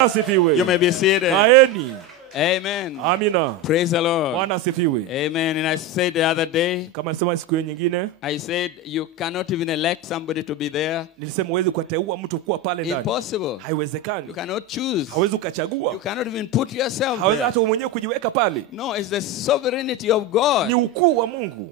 Asifiwe. You may be seated. Kaeni. Amen. Amina. Praise the Lord. Bwana asifiwe. Amen. And I said the other day, Kama nisema siku nyingine, I said you cannot even elect somebody to be there. nilisema huwezi kuteua mtu kuwa pale ndani. Impossible. Haiwezekani. You cannot choose. Hauwezi ukachagua. You cannot even put yourself Hauwezi there. hata mwenyewe kujiweka pale. No, it's the sovereignty of God. Ni ukuu wa Mungu.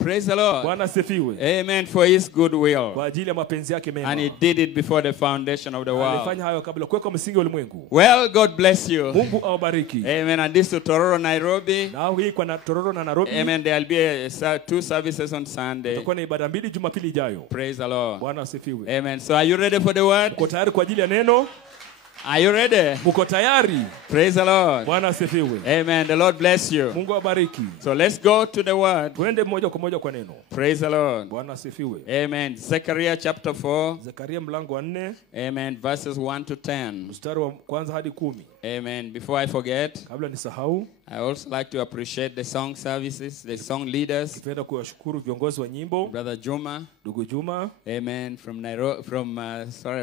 Praise the Lord. Bwana asifiwe. Amen. For his good will. Kwa ajili ya mapenzi yake mema. And he did it before the foundation of the world. Alifanya hayo kabla kuweka msingi wa ulimwengu. Well, God bless you. Mungu awabariki. Amen. And this to Tororo, Nairobi. Na hii kwa Tororo na Nairobi. Amen. There will be two services on Sunday. Tutakuwa na ibada mbili Jumapili ijayo. Praise the Lord. Bwana asifiwe. Amen. So are you ready for the word? Uko tayari kwa ajili ya neno? Are you ready? Muko tayari? Praise the Lord. Bwana asifiwe. Amen. The Lord bless you. Mungu awabariki. So let's go to the word. Twende moja kwa moja kwa neno. Praise the Lord. Bwana asifiwe. Amen. Zechariah chapter 4. Zekaria mlango wa 4. Amen. Verses 1 to 10. Mstari wa kwanza hadi 10. Amen. Before I forget, Kabla nisahau, I also like to appreciate the song services, the song leaders. nipenda kuwashukuru viongozi wa nyimbo, Brother Juma. ndugu Juma, Amen. From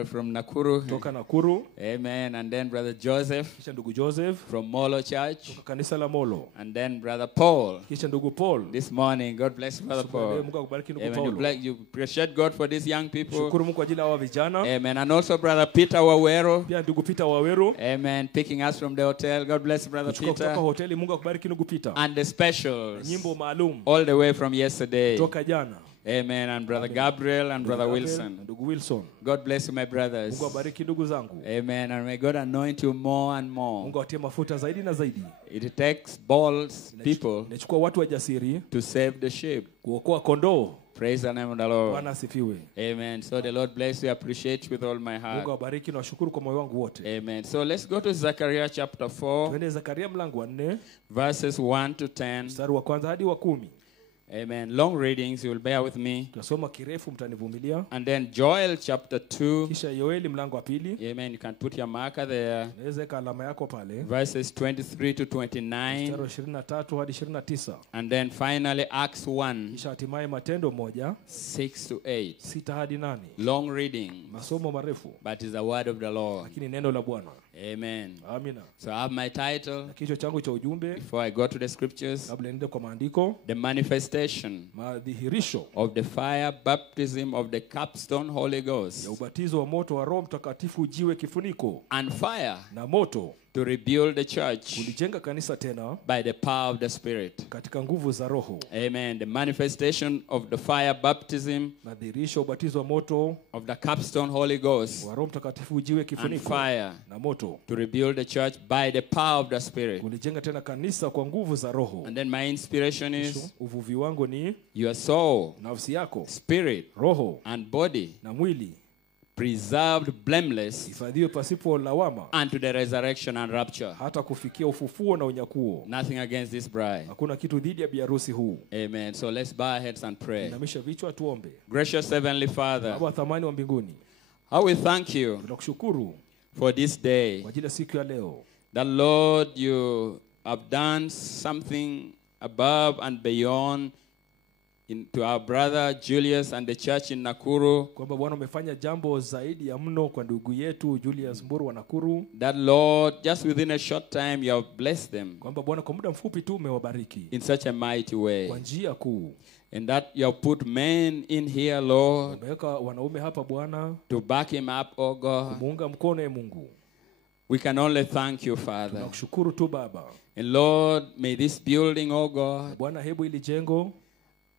from Nakuru. toka Nakuru, Amen. And then Brother Joseph kisha ndugu Joseph, from Molo Church. toka kanisa la Molo, And then Brother Paul. kisha ndugu Paul. This morning, God bless Brother Paul. Mungu akubariki ndugu Amen. Paulo. You appreciate God for these young people. Shukuru Mungu kwa ajili ya hawa vijana. Amen. And also Brother Peter Wawero. Pia ndugu Peter Waweru, Amen. Picking us from the hotel. God bless Brother kutoka Peter. hoteli. Mungu akubariki ndugu Peter. And the specials. Nyimbo maalum All the way from yesterday. toka jana. Amen. And Brother Gabriel and Brother Gabriel, Wilson. ndugu Wilson. God bless you, my brothers. Mungu awabariki ndugu zangu. Amen. And may God anoint you more and more. Mungu awatie mafuta zaidi na zaidi. It takes bold people Nachukua watu wajasiri to save the sheep. kuokoa kondoo. Praise the name of the Lord. Bwana asifiwe. Amen. So the Lord bless you. I appreciate you with all my Mungu heart. awabariki na washukuru kwa moyo wangu wote. Amen. So let's go to Zechariah chapter 4, Twende Zekaria mlango wa 4, verses 1 to 10. mstari wa kwanza hadi wa 10. Amen. Long readings, you will bear with me. Tutasoma kirefu, mtanivumilia. And then Joel chapter 2. Kisha Yoeli mlango wa 2. Amen. You can put your marker there. Naweza weka alama yako pale. Verses 23 to Mstari 29. wa 23 hadi 29. And then finally Acts 1, Kisha hatimaye Matendo 1, 6 to 8. 6 hadi 8. Long reading, Masomo marefu, but it's the word of the Lord. lakini neno la Bwana. Amen. Amina. So I have my title. Na kichwa changu cha ujumbe Before I go to the scriptures, kabla niende kwa maandiko, the manifestation madhihirisho of the fire baptism of the capstone Holy ya Ghost ubatizo wa moto wa Roho Mtakatifu jiwe kifuniko and fire na moto to rebuild the church kulijenga kanisa tena by the power of the Spirit. katika nguvu za Roho. Amen. The manifestation of the fire baptism Madhihirisho ubatizo wa moto of the capstone Holy Ghost wa Roho Mtakatifu jiwe and kifuniko fire na moto to rebuild the church by the power of the Spirit. kulijenga tena kanisa kwa nguvu za Roho. And then my inspiration is Uvuvi wangu ni your soul, nafsi yako, spirit, roho and body na mwili preserved blameless hifadhiwe pasipo lawama unto the resurrection and rapture. hata kufikia ufufuo na unyakuo. Nothing against this bride. Hakuna kitu dhidi ya biharusi huu. Amen. So let's bow our heads and pray. Inamisha vichwa tuombe. Gracious Heavenly Father, Baba wa thamani wa mbinguni, how we thank you tunakushukuru for this day. kwa ajili ya siku ya leo. That Lord, you have done something above and beyond to our brother Julius and the church in Nakuru. Kwamba Bwana umefanya jambo zaidi ya mno kwa ndugu yetu Julius Mburu wa Nakuru. That Lord, just within a short time you have blessed them Kwamba Bwana kwa muda mfupi tu umewabariki in such a mighty way. kwa njia kuu. And that you have put men in here, Lord, Umeweka wanaume hapa Bwana to back him up, oh God. muunga mkono ye Mungu. We can only thank you, Father. Tunakushukuru tu Baba. And Lord, may this building, oh God, Bwana hebu ili jengo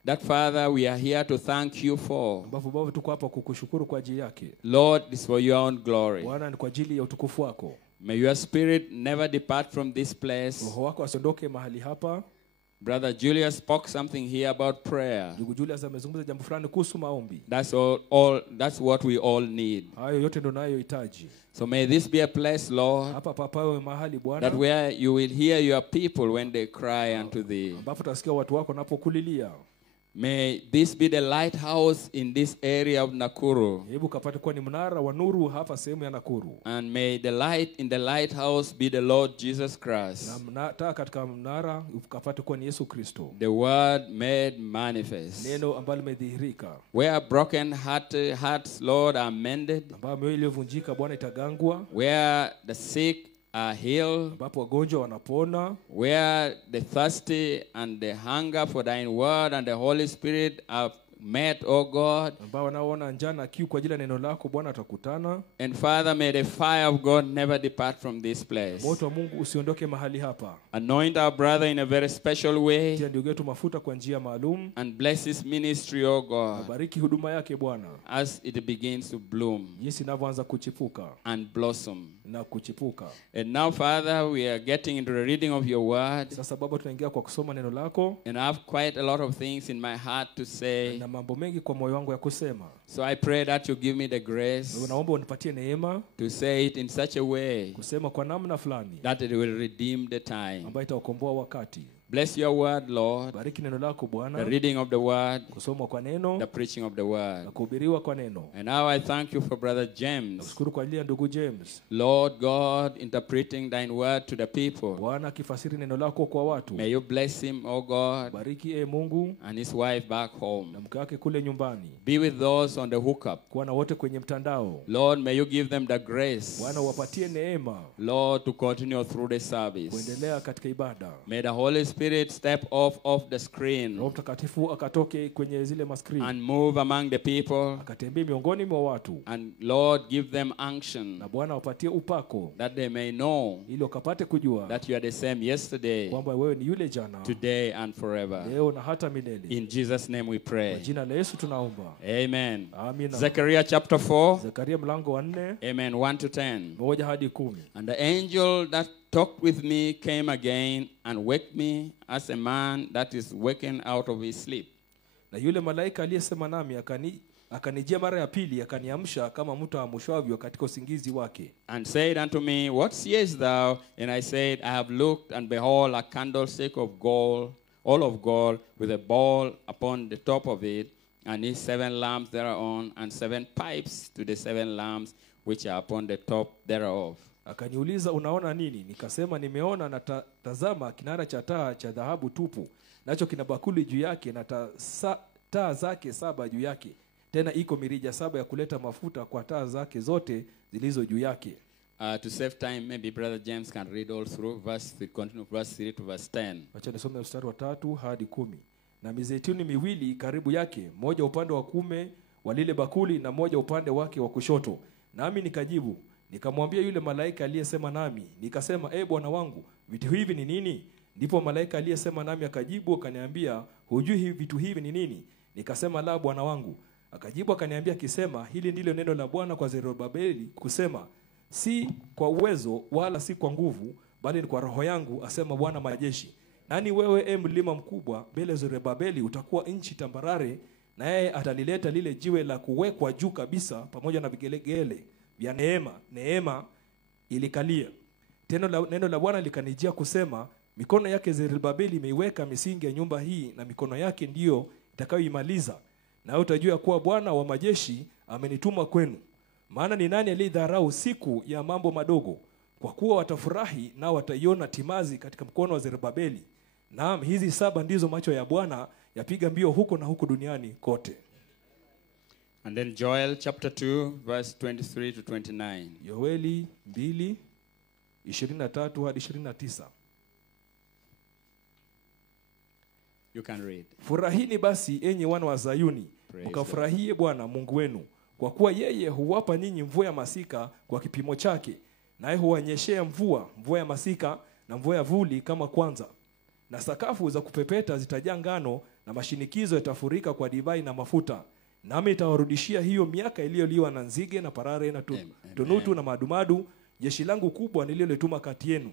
that Father we are here to thank you for. ambapo Baba tuko hapa kukushukuru kwa ajili yake. Lord, it's for your own glory. Bwana ni kwa ajili ya utukufu wako. May your spirit never depart from this place. Roho wako asiondoke mahali hapa. Brother Julius spoke something here about prayer. Ndugu Julius amezungumza jambo fulani kuhusu maombi. That's what we all need. Hayo yote ndio nayohitaji. So may this be a place, Lord, Hapa papawe mahali Bwana that where you will hear your people when they cry unto thee. ambapo utasikia watu wako wanapokulilia. May this be the lighthouse in this area of Nakuru. Hebu kapate kuwa ni mnara wa nuru hapa sehemu ya Nakuru. And may the light in the lighthouse be the Lord Jesus Christ. Na taa katika mnara kapate kuwa ni Yesu Kristo. The word made manifest. Neno ambalo limedhihirika. Where broken hearts, Lord, are mended. Ambapo mioyo iliyovunjika Bwana itagangwa. Where the sick are healed. Ambapo wagonjwa wanapona. Where the thirsty and the hunger for thine word and the Holy Spirit are met, O God. Ambao wanaoona njaa na kiu kwa ajili ya neno lako Bwana atakutana. And Father, may the fire of God never depart from this place. Moto wa Mungu usiondoke mahali hapa. Anoint our brother in a very special way. Tia ndugu yetu mafuta kwa njia maalum. And bless his ministry, O God, Bariki huduma yake Bwana. as it begins to bloom Jinsi inavyoanza kuchipuka and blossom. na kuchipuka. And now, Father, we are getting into the reading of your word. Sasa Baba, tunaingia kwa kusoma neno lako. And I have quite a lot of things in my heart to say. Na mambo mengi kwa moyo wangu ya kusema. So I pray that you give me the grace Naomba unipatie neema to say it in such a way kusema kwa namna fulani that it will redeem the time. ambayo itaokomboa wakati. Bless your word, Lord, Bariki neno lako the Bwana. reading of the word, Kusoma kwa neno the preaching of the word. na kuhubiriwa kwa neno. And now I thank you for Brother James, Nakushukuru kwa ajili ya ndugu James. Lord God, interpreting thine word to the people. Bwana akifasiri neno lako kwa watu. May you bless him, O God, Bariki Mungu and his wife back home. na mke wake kule nyumbani. Be with those on the hookup. Kuwa na wote kwenye mtandao. Lord, may you give them the grace, Bwana uwapatie neema Lord, to continue through the service. kuendelea katika ibada. May the Holy Spirit step off the screen Roho Mtakatifu akatoke kwenye zile maskrini. and move among the people. Akatembee miongoni mwa watu. And Lord, give them unction Na Bwana wapatie upako that they may know ili wakapate kujua that you are the same yesterday, kwamba wewe ni yule jana, today, and forever. leo na hata milele. In Jesus' name we Kwa pray. jina la Yesu tunaomba. Amen. Amina. Zechariah chapter 4. Zekaria mlango wa 4, Amen. 1 to 10. 1 hadi 10. And the angel that talked with me came again and waked me as a man that is waken out of his sleep. Na yule malaika aliyesema nami akanijia mara ya pili, akaniamsha kama mtu aamshwavyo katika usingizi wake. And said unto me, What seest thou? And I said, I have looked, and behold, a candlestick of gold, all of gold, with a bowl upon the top of it, and his 7 lamps thereon, and 7 pipes to the 7 lamps which are upon the top thereof. Akaniuliza, unaona nini? Nikasema, nimeona na tazama kinara cha taa cha dhahabu tupu, nacho kina bakuli juu yake na taa zake 7 juu yake. Tena iko mirija 7 ya kuleta mafuta kwa taa zake zote zilizo juu yake. To save time, maybe Brother James can read all through continue verse 3 to verse 10. Acha nisome mstari wa 3 hadi 10. Na mizeituni miwili karibu yake, moja upande wa kume wa lile bakuli na moja upande wake wa kushoto. Nami nikajibu, nikamwambia yule malaika aliyesema nami, nikasema, Bwana wangu, vitu hivi ni nini? Ndipo malaika aliyesema nami akajibu akaniambia, hujui vitu hivi ni nini? Nikasema, la, Bwana wangu. Akajibu akaniambia akisema, hili ndilo neno la Bwana kwa Zerubabeli kusema, si kwa uwezo wala si kwa nguvu, bali ni kwa roho yangu, asema Bwana majeshi. Nani wewe, mlima mkubwa, mbele Zerubabeli utakuwa nchi tambarare, na yeye atalileta lile jiwe la kuwekwa juu kabisa pamoja na vigelegele vya neema ilikalia. Tena neno la Bwana likanijia kusema, mikono yake Zerubabeli imeiweka misingi ya nyumba hii, na mikono yake ndiyo itakayoimaliza. Na utajua kuwa Bwana wa majeshi amenituma kwenu. Maana ni nani aliyedharau siku ya mambo madogo? Kwa kuwa watafurahi nao wataiona timazi katika mkono wa Zerubabeli. Naam, hizi 7 ndizo macho ya Bwana yapiga mbio huko na huko duniani kote. And then Joel chapter 2 verse 23 to 29. Yoeli 2:23 hadi 29. You can read. Furahini basi enyi wana wa Zayuni, mkafurahie Bwana Mungu wenu, kwa kuwa yeye huwapa ninyi mvua ya masika kwa kipimo chake, naye huwanyeshea mvua ya masika na mvua ya vuli kama kwanza. Na sakafu za kupepeta zitajaa ngano, na mashinikizo yatafurika kwa divai na mafuta. Nami itawarudishia hiyo miaka iliyoliwa na nzige na parare na tunutu na madumadu, jeshi langu kubwa nililotuma kati yenu.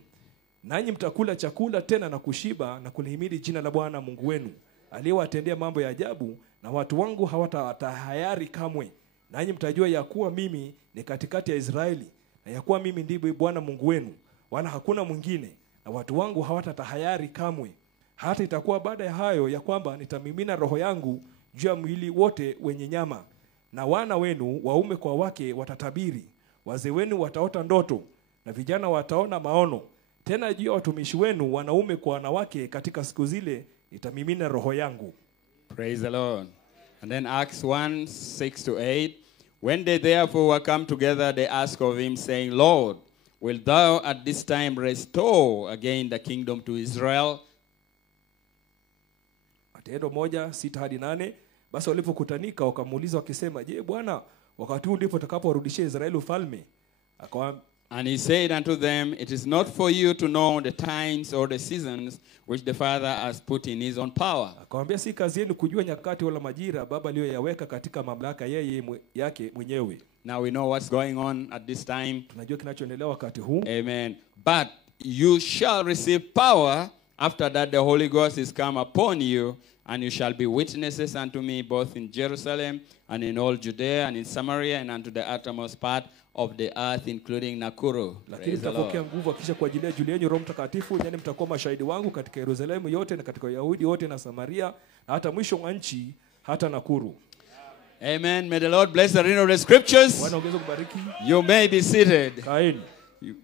Nanyi mtakula chakula tena na kushiba na kulihimidi jina la Bwana Mungu wenu, aliyewatendea mambo ya ajabu, na watu wangu hawatahayari kamwe. Nanyi mtajua ya kuwa mimi ni katikati ya Israeli, na ya kuwa mimi ndiye Bwana Mungu wenu, wala hakuna mwingine, na watu wangu hawatatahayari kamwe. hata itakuwa baada ya hayo ya kwamba nitamimina roho yangu juu ya mwili wote wenye nyama, na wana wenu waume kwa wake watatabiri, wazee wenu wataota ndoto, na vijana wataona maono. Tena juu ya watumishi wenu wanaume kwa wanawake katika siku zile nitamimina roho yangu. Praise the Lord. And then Acts 1:6-8. When they therefore were come together, they asked of him, saying, Lord, wilt thou at this time restore again the kingdom to Israel? Matendo 1:6-8. Basi walipokutanika wakamuuliza wakisema, je, Bwana, wakati huu ndipo utakaporudishia Israeli ufalme? And he said unto them, it is not for you to know the times or the seasons which the Father has put in his own power. Akamwambia, si kazi yenu kujua nyakati wala majira Baba aliyoyaweka katika mamlaka yake mwenyewe. Now we know what's going on at this time. Tunajua kinachoendelea wakati huu. Amen. But you shall receive power after that the Holy Ghost is come upon you, and you shall be witnesses unto me both in Jerusalem and in all Judea and in Samaria and unto the uttermost part of the earth, including Nakuru. Lakini mtapokea nguvu akisha kwa ajili ya Julieni Roho Mtakatifu, yani mtakuwa mashahidi wangu katika Yerusalemu yote na katika Yahudi wote na Samaria na hata mwisho wa nchi, hata Nakuru. Amen. May the Lord bless the reading of the scriptures. Bwana ongeze kubariki. You may be seated. Kaeni.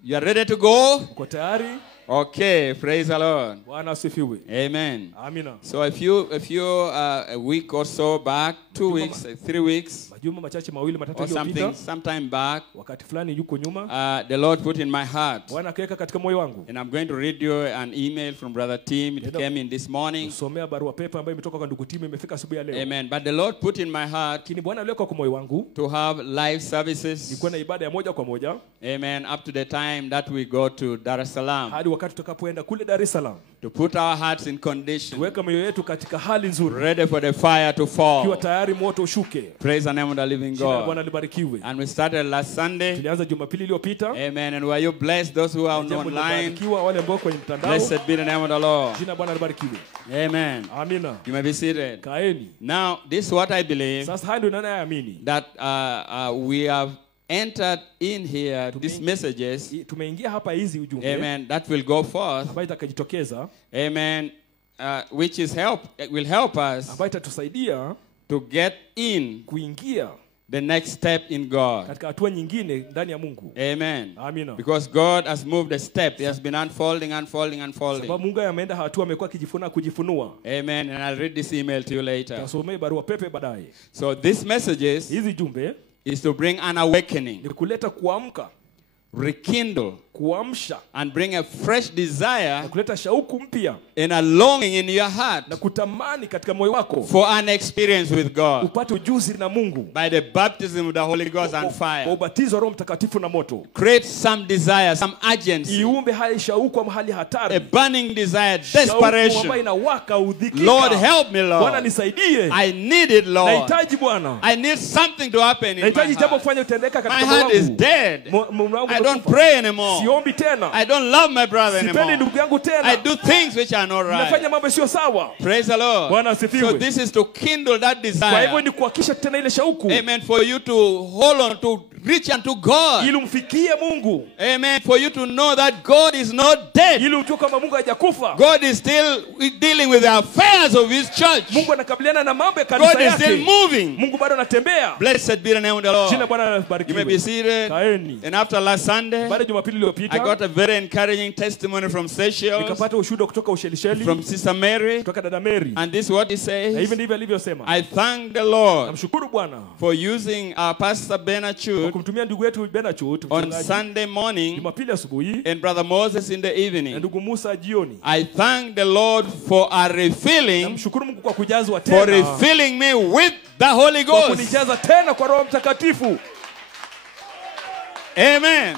You are ready to go? Uko tayari? Okay, praise the Lord. Bwana asifiwe. Amen. Amina. So a week or so back, 2 weeks, 3 weeks, majuma machache mawili matatu or iliyopita, sometime back, wakati fulani yuko nyuma, the Lord put in my heart, Bwana akaweka katika moyo wangu, and I'm going to read you an email from Brother Tim. It came in this morning. Usomea barua pepe ambayo imetoka kwa ndugu Tim, imefika asubuhi ya leo. Amen. But the Lord put in my heart, lakini Bwana aliweka kwa moyo wangu, to have live services. ikuwa na ibada ya moja kwa moja. Amen. Up to the time that we go to Dar es Salaam. Hadi wakati tutakapoenda kule Dar es Salaam. To put our hearts in condition. Tuweka mioyo yetu katika hali nzuri. Ready for the fire to fall. Kiwa tayari moto ushuke. Praise the name of the living God. Bwana libarikiwe. And we started last Sunday. Tulianza Jumapili iliyopita. Amen. And were you blessed, those who are online? Wale ambao kwenye mtandao. Blessed be the name of the Lord. Jina Bwana libarikiwe. Amen. Amina. You may be seated. Kaeni. Now, this is what I believe. Sasa hayo ndio ninayoamini. That we have entered in here these messages. Tumeingia hapa hizi ujumbe. Amen. That will go forth. Ambayo itakajitokeza. Amen. Which is will help us. Ambayo itatusaidia to get in. Kuingia. The next step in God. Katika hatua nyingine ndani ya Mungu. Amen. Amina. Because God has moved a step. He has been unfolding. Sababu Mungu ameenda hatua, amekuwa kujifunua. Amen. And I'll read this email to you later. Tasomea barua pepe baadaye. So these messages hizi jumbe is to bring an awakening. Ni kuleta kuamka. Rekindle. Kuamsha. And bring a fresh desire. Na kuleta shauku mpya. And a longing in your heart. Na kutamani katika moyo wako. For an experience with God. Upate ujuzi na Mungu. By the baptism of the Holy Ghost and fire. Kwa ubatizo wa Roho Mtakatifu na moto. Create some desire, some urgency. Iumbe hali shauku ama hali hatari. A burning desire, desperation. Shauku ambayo inawaka udhikika. Lord, help me, Lord. Bwana nisaidie. I need it, Lord. Nahitaji Bwana. I need something to happen in my heart. Nahitaji jambo kufanya utendeka katika moyo wangu. My heart is dead. I don't pray anymore. Siombi tena. I don't love my brother anymore. Sipendi ndugu yangu tena. I do things which are not right. Nafanya mambo sio sawa. Praise the Lord. Bwana asifiwe. So this is to kindle that desire. Kwa hivyo ni kuhakisha tena ile shauku. Amen. For you to hold on to reach unto God. Ili umfikie Mungu. Amen. For you to know that God is not dead. Ili ujue kama Mungu hajakufa. God is still dealing with the affairs of his church. Mungu anakabiliana na mambo ya kanisa yake. God is still moving. Mungu bado anatembea. Blessed be the name of the Lord. Jina Bwana libarikiwe. You may be seated. Kaeni. And after last Sunday, baada ya Jumapili iliyopita, I got a very encouraging testimony from Seychelles. Nikapata ushuhuda kutoka Ushelisheli. From Sister Mary. Kutoka dada Mary. And this is what he says. Na hivi ndivyo alivyosema. I thank the Lord. Namshukuru Bwana. For using our pastor Benachud. Kumtumia ndugu yetu Benachud on Sunday morning. Jumapili asubuhi. And Brother Moses in the evening. Na ndugu Musa jioni. I thank the Lord for a refilling. Namshukuru Mungu kwa kujazwa tena. For refilling me with the Holy Ghost. Kwa kunijaza tena kwa Roho Mtakatifu. Amen.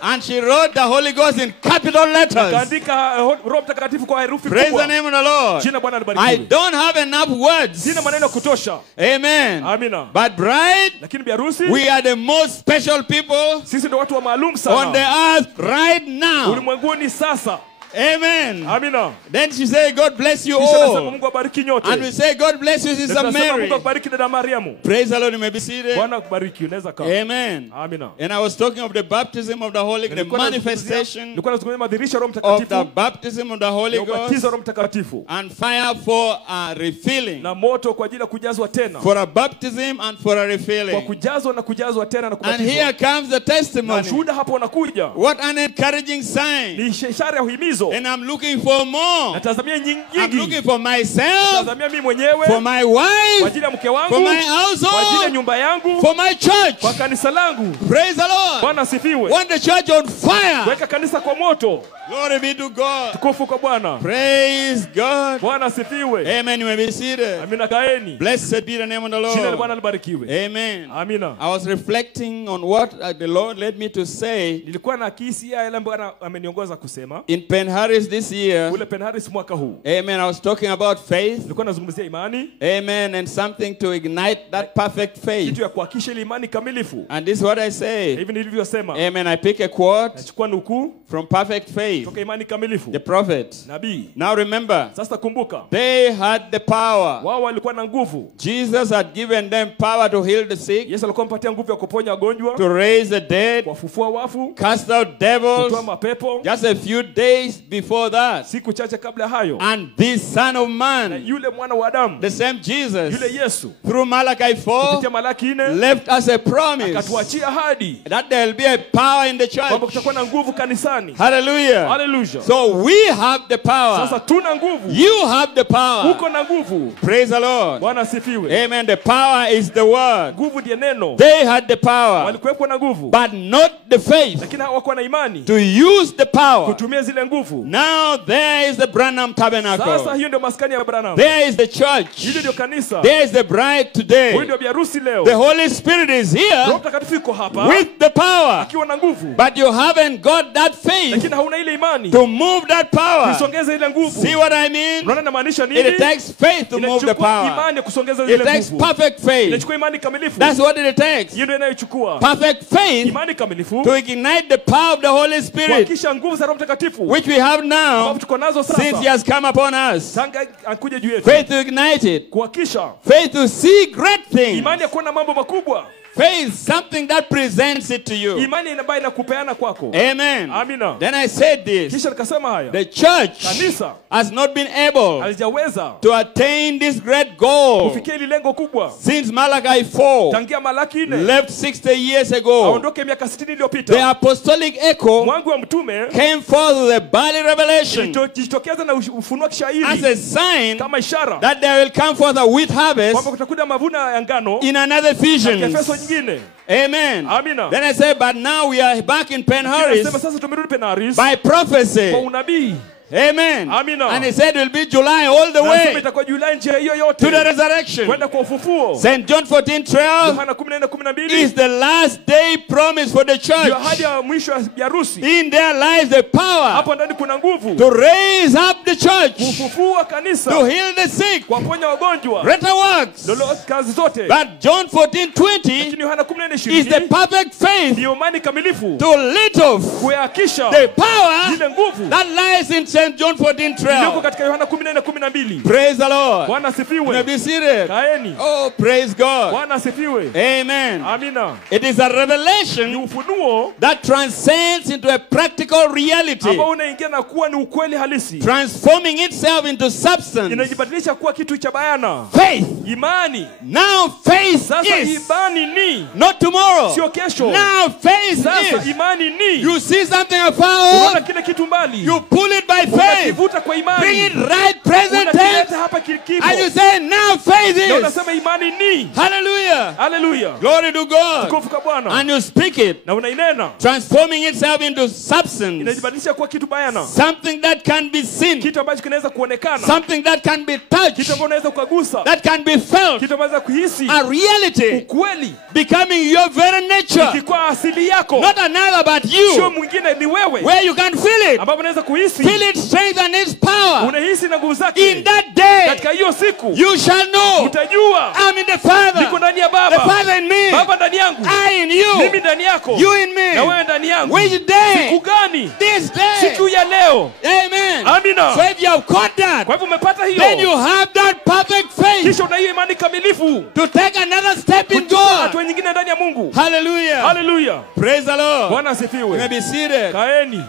And she wrote the Holy Ghost in capital letters. Akaandika Roho Mtakatifu kwa herufi kubwa. Praise the name of the Lord. Jina Bwana libarikiwe. I don't have enough words. Sina maneno kutosha. Amen. Amina. But bride, lakini biharusi, we are the most special people. Sisi ndio watu wa maalum sana. On the earth right now. Ulimwenguni sasa. Amen. Amina. Then she say, God bless you Kisha nasema all. Mungu abariki nyote. And we say, God bless you, Sister Tunasema Mungu Mary. akubariki dada Mariamu. Praise the Lord. You may be seated. Bwana akubariki, unaweza kaa. Amen. Amina. And I was talking of the baptism of the Holy Ghost, the manifestation Nilikuwa nazungumzia madhihirisho ya Roho of the Mtakatifu. baptism of the Holy Ya ubatizo wa Ghost, Roho Mtakatifu. and fire for a refilling. Na moto kwa ajili ya kujazwa tena. For a baptism and for a Kwa refilling. kujazwa na kujazwa tena na And here kubatizwa. comes the Na testimony. shuhuda hapo unakuja. What an encouraging sign. Ni ishara ya uhimizo. And I'm looking for more. Natazamia I'm nyingi. looking for myself, Natazamia mimi mwenyewe. for my Kwa wife, ajili ya mke wangu. for my Kwa ajili ya household, nyumba yangu. for my church. Kwa kanisa langu. Praise the Lord. Bwana asifiwe. Want the church on fire. Weka kanisa kwa moto. Glory be to God. Tukufu kwa Bwana. Praise God. Bwana asifiwe. Amen. You may be seated. Amina, kaeni. Blessed be the name of the Jina la Lord. Bwana libarikiwe. Amen. Amina. I was reflecting on what the Lord led me to say Nilikuwa na kisi yale ambayo Bwana ameniongoza kusema. in Penharis this year. Ule Penharis mwaka huu. Amen. I was talking about faith. Nilikuwa nazungumzia imani. Amen. And something to ignite that perfect faith. Kitu ya kuhakisha ile imani kamilifu. And this is what I say. Hivi nilivyosema. Amen. I pick a quote Nachukua nukuu from perfect faith, kutoka imani kamilifu. the prophet. Nabii. Now remember, Sasa kumbuka. they had the power. Wao walikuwa na nguvu. Jesus had given them power to heal the sick, Yesu alikuwa ampatia nguvu ya kuponya wagonjwa, to raise the dead, kuwafufua wafu, cast out devils. kutoa mapepo. Just a few days before that. Siku chache kabla ya hayo. And this Son of Na Man, yule mwana wa Adamu, the same Jesus, yule Yesu, through Malachi 4, kupitia Malaki 4, left us a promise akatuachia ahadi that there will be a power in the kwamba church. kutakuwa na nguvu kanisani. Hallelujah. Hallelujah. So we have the power. Sasa tuna nguvu. You have the power. Uko na nguvu. Praise the Lord. Bwana asifiwe. Amen. The power is the word. Nguvu ndiye neno. They had the power, Walikuwepo na nguvu, but not the faith lakini hawakuwa na imani to use the power. kutumia zile nguvu. Now there is the Branham Sasa Tabernacle. hiyo ndio maskani ya Branham. There is the church. Hili ndio kanisa. There is the bride Huyu today. ndio biharusi leo. The Holy Spirit is Roho here Mtakatifu yuko hapa with the power, akiwa na nguvu, but you haven't got that faith lakini hauna ile imani to move that power. kusongeza ile nguvu. See what I mean? Unaona namaanisha nini? It takes faith to move the Inachukua power. imani ya kusongeza It zile takes nguvu. perfect faith. Inachukua imani kamilifu. That's what it takes. Hiyo ndio inayochukua Perfect faith imani kamilifu to ignite the power of the Holy Spirit, kuhakisha nguvu za Roho Mtakatifu which we have now ambapo tuko nazo since He sasa has come upon us. tanga akuje juu yetu, Faith to ignite it. kuhakisha Faith to see great things. imani ya kuona mambo makubwa, Faith, something that presents it to you. imani ambayo inakupeana kwako. Amen. Amina. Then I said this. Kisha nikasema haya, The church kanisa has not been able halijaweza to attain this great goal kufikia ili lengo kubwa since Malachi 4 tangia Malaki 4 left 60 years ago. aondoke miaka 60 The iliyopita. apostolic echo Mwangu wa mtume came forth with a body revelation jitokeza na ufunuo as kishairi a sign kama ishara that there will come forth a wheat harvest kwamba kutakuja mavuno ya ngano in another katika Efeso Ephesians. nyingine. Amen. Amina. Then I said, but now we are back in Penharis Nasema sasa tumerudi Penharis by prophecy. kwa unabii. Amen. Amina. And he said it will be July all the Nasema way itakuwa Julai njia hiyo yote to the resurrection. kwenda kwa ufufuo. St. John 14:12 Yohana 14:12 is the last day promise for the ndio church. ahadi ya mwisho ya harusi. In there lies the power Hapo ndani kuna nguvu to raise up the church, kufufua kanisa, to heal the sick, kuwaponya wagonjwa, greater works. kazi zote. But John 14:20 Lakini Yohana is the 14:20 perfect faith ndio imani kamilifu to let off kuhakisha the power ile nguvu that lies in St. John iliyoko 14:12. katika Yohana 14:12. Praise the Lord. Bwana You may asifiwe. be seated. Kaeni. Oh, praise God. Bwana asifiwe. Amen. Amina. It is a Ni revelation ufunuo that transcends into a practical reality, ambao unaingia na kuwa ni ukweli halisi, transforming itself into substance. inajibadilisha kuwa kitu cha bayana. Faith. Imani. Now faith Sasa is imani ni not tomorrow. sio kesho. Now faith Sasa is imani ni you see something afar unaona off, kile kitu mbali, you pull it by faith, unakivuta kwa bring imani, it right present unakileta tense, hapa kipo, and you say now faith na is. unasema imani ni. Hallelujah. Haleluya. Glory to God. Tukufu kwa Bwana. And you speak it, Na unainena, transforming itself into substance, inajibadilisha kuwa kitu bayana, something that can be seen, kitu ambacho kinaweza kuonekana, something that can be kitu touched, ambacho unaweza kugusa, that can be felt, kitu ambacho kuhisi, a reality kweli becoming your very nature, kikwa asili yako, not another but sio you, mwingine, ni wewe, where you can feel it, ambapo unaweza kuhisi, feel its strength and its power, unahisi na nguvu zake, in that day, katika hiyo siku you shall know utajua I'm in the Father, niko ndani ya the Baba, Father in me, Baba ndani yangu, I in you, mimi ndani yako, you in me. na wewe ndani yangu. Which day? Siku gani? This day. Siku ya leo. Amen. Amina. So if you have caught that, Kwa hivyo umepata then you hiyo, have that perfect faith kisha una hiyo imani kamilifu to take another step in kuchukua God. hatua nyingine ndani ya Mungu. Hallelujah. Hallelujah. Praise the Lord. Bwana You may asifiwe. be seated. Kaeni.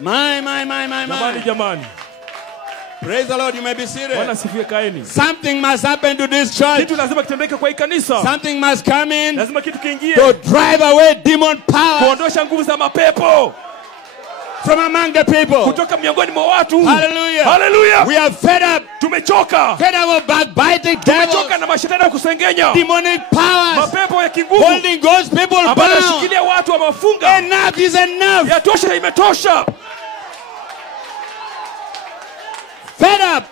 My. Jamani, jamani. Praise the Lord. You may be Bwana seated. asifiwe. Kaeni. Something must happen to this church. Kitu lazima kitendeke kwa hii kanisa. Something must come in Lazima kitu kiingie to drive away demon power kuondosha nguvu za mapepo from among the people. kutoka miongoni mwa watu. Hallelujah. Hallelujah. We are fed up Tumechoka. of backbiting Tumechoka devils, na mashetani ya kusengenya. demonic powers, Mapepo ya kinguvu holding God's people ambayo bound. yanashikilia watu wamewafunga. Enough is enough. Yatosha, imetosha. Fed up,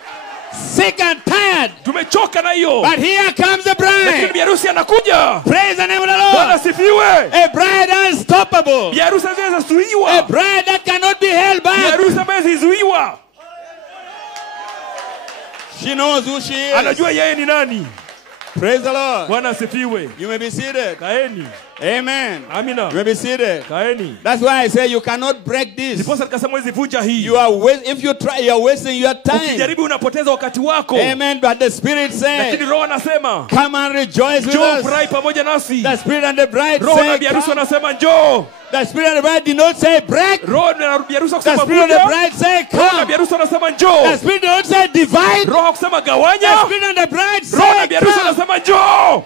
sick and tired. Tumechoka na hiyo. But here comes the Lakini bride. biharusi anakuja. Praise the name of the Bwana Lord. asifiwe. A bride unstoppable. Biharusi anaweza A zuiwa. bride that cannot be held back. Biharusi ambaye zizuiwa. She knows who she is. Anajua yeye ni nani. Praise the Lord. Bwana asifiwe. You may be seated. Kaeni. Amen. Amina. You may be seated. Kaeni. That's why I say you cannot break this. Ndiposa nikasema hizi vunja hii. If you try, you are wasting your time. Ukijaribu unapoteza wakati wako. Amen. But the Spirit said, Lakini Roho anasema, come and rejoice with njoo us. furahi pamoja nasi. The Spirit and the bride Roho na said, biharusi come. wanasema njoo. The Spirit and the bride did not say break. Roho na biharusi The kusema Spirit and the vunja. bride said Roho na come. biharusi wanasema The njoo. Spirit did not say divide. Roho kusema The gawanya. Spirit and the bride Roho na said biharusi come. wanasema njoo.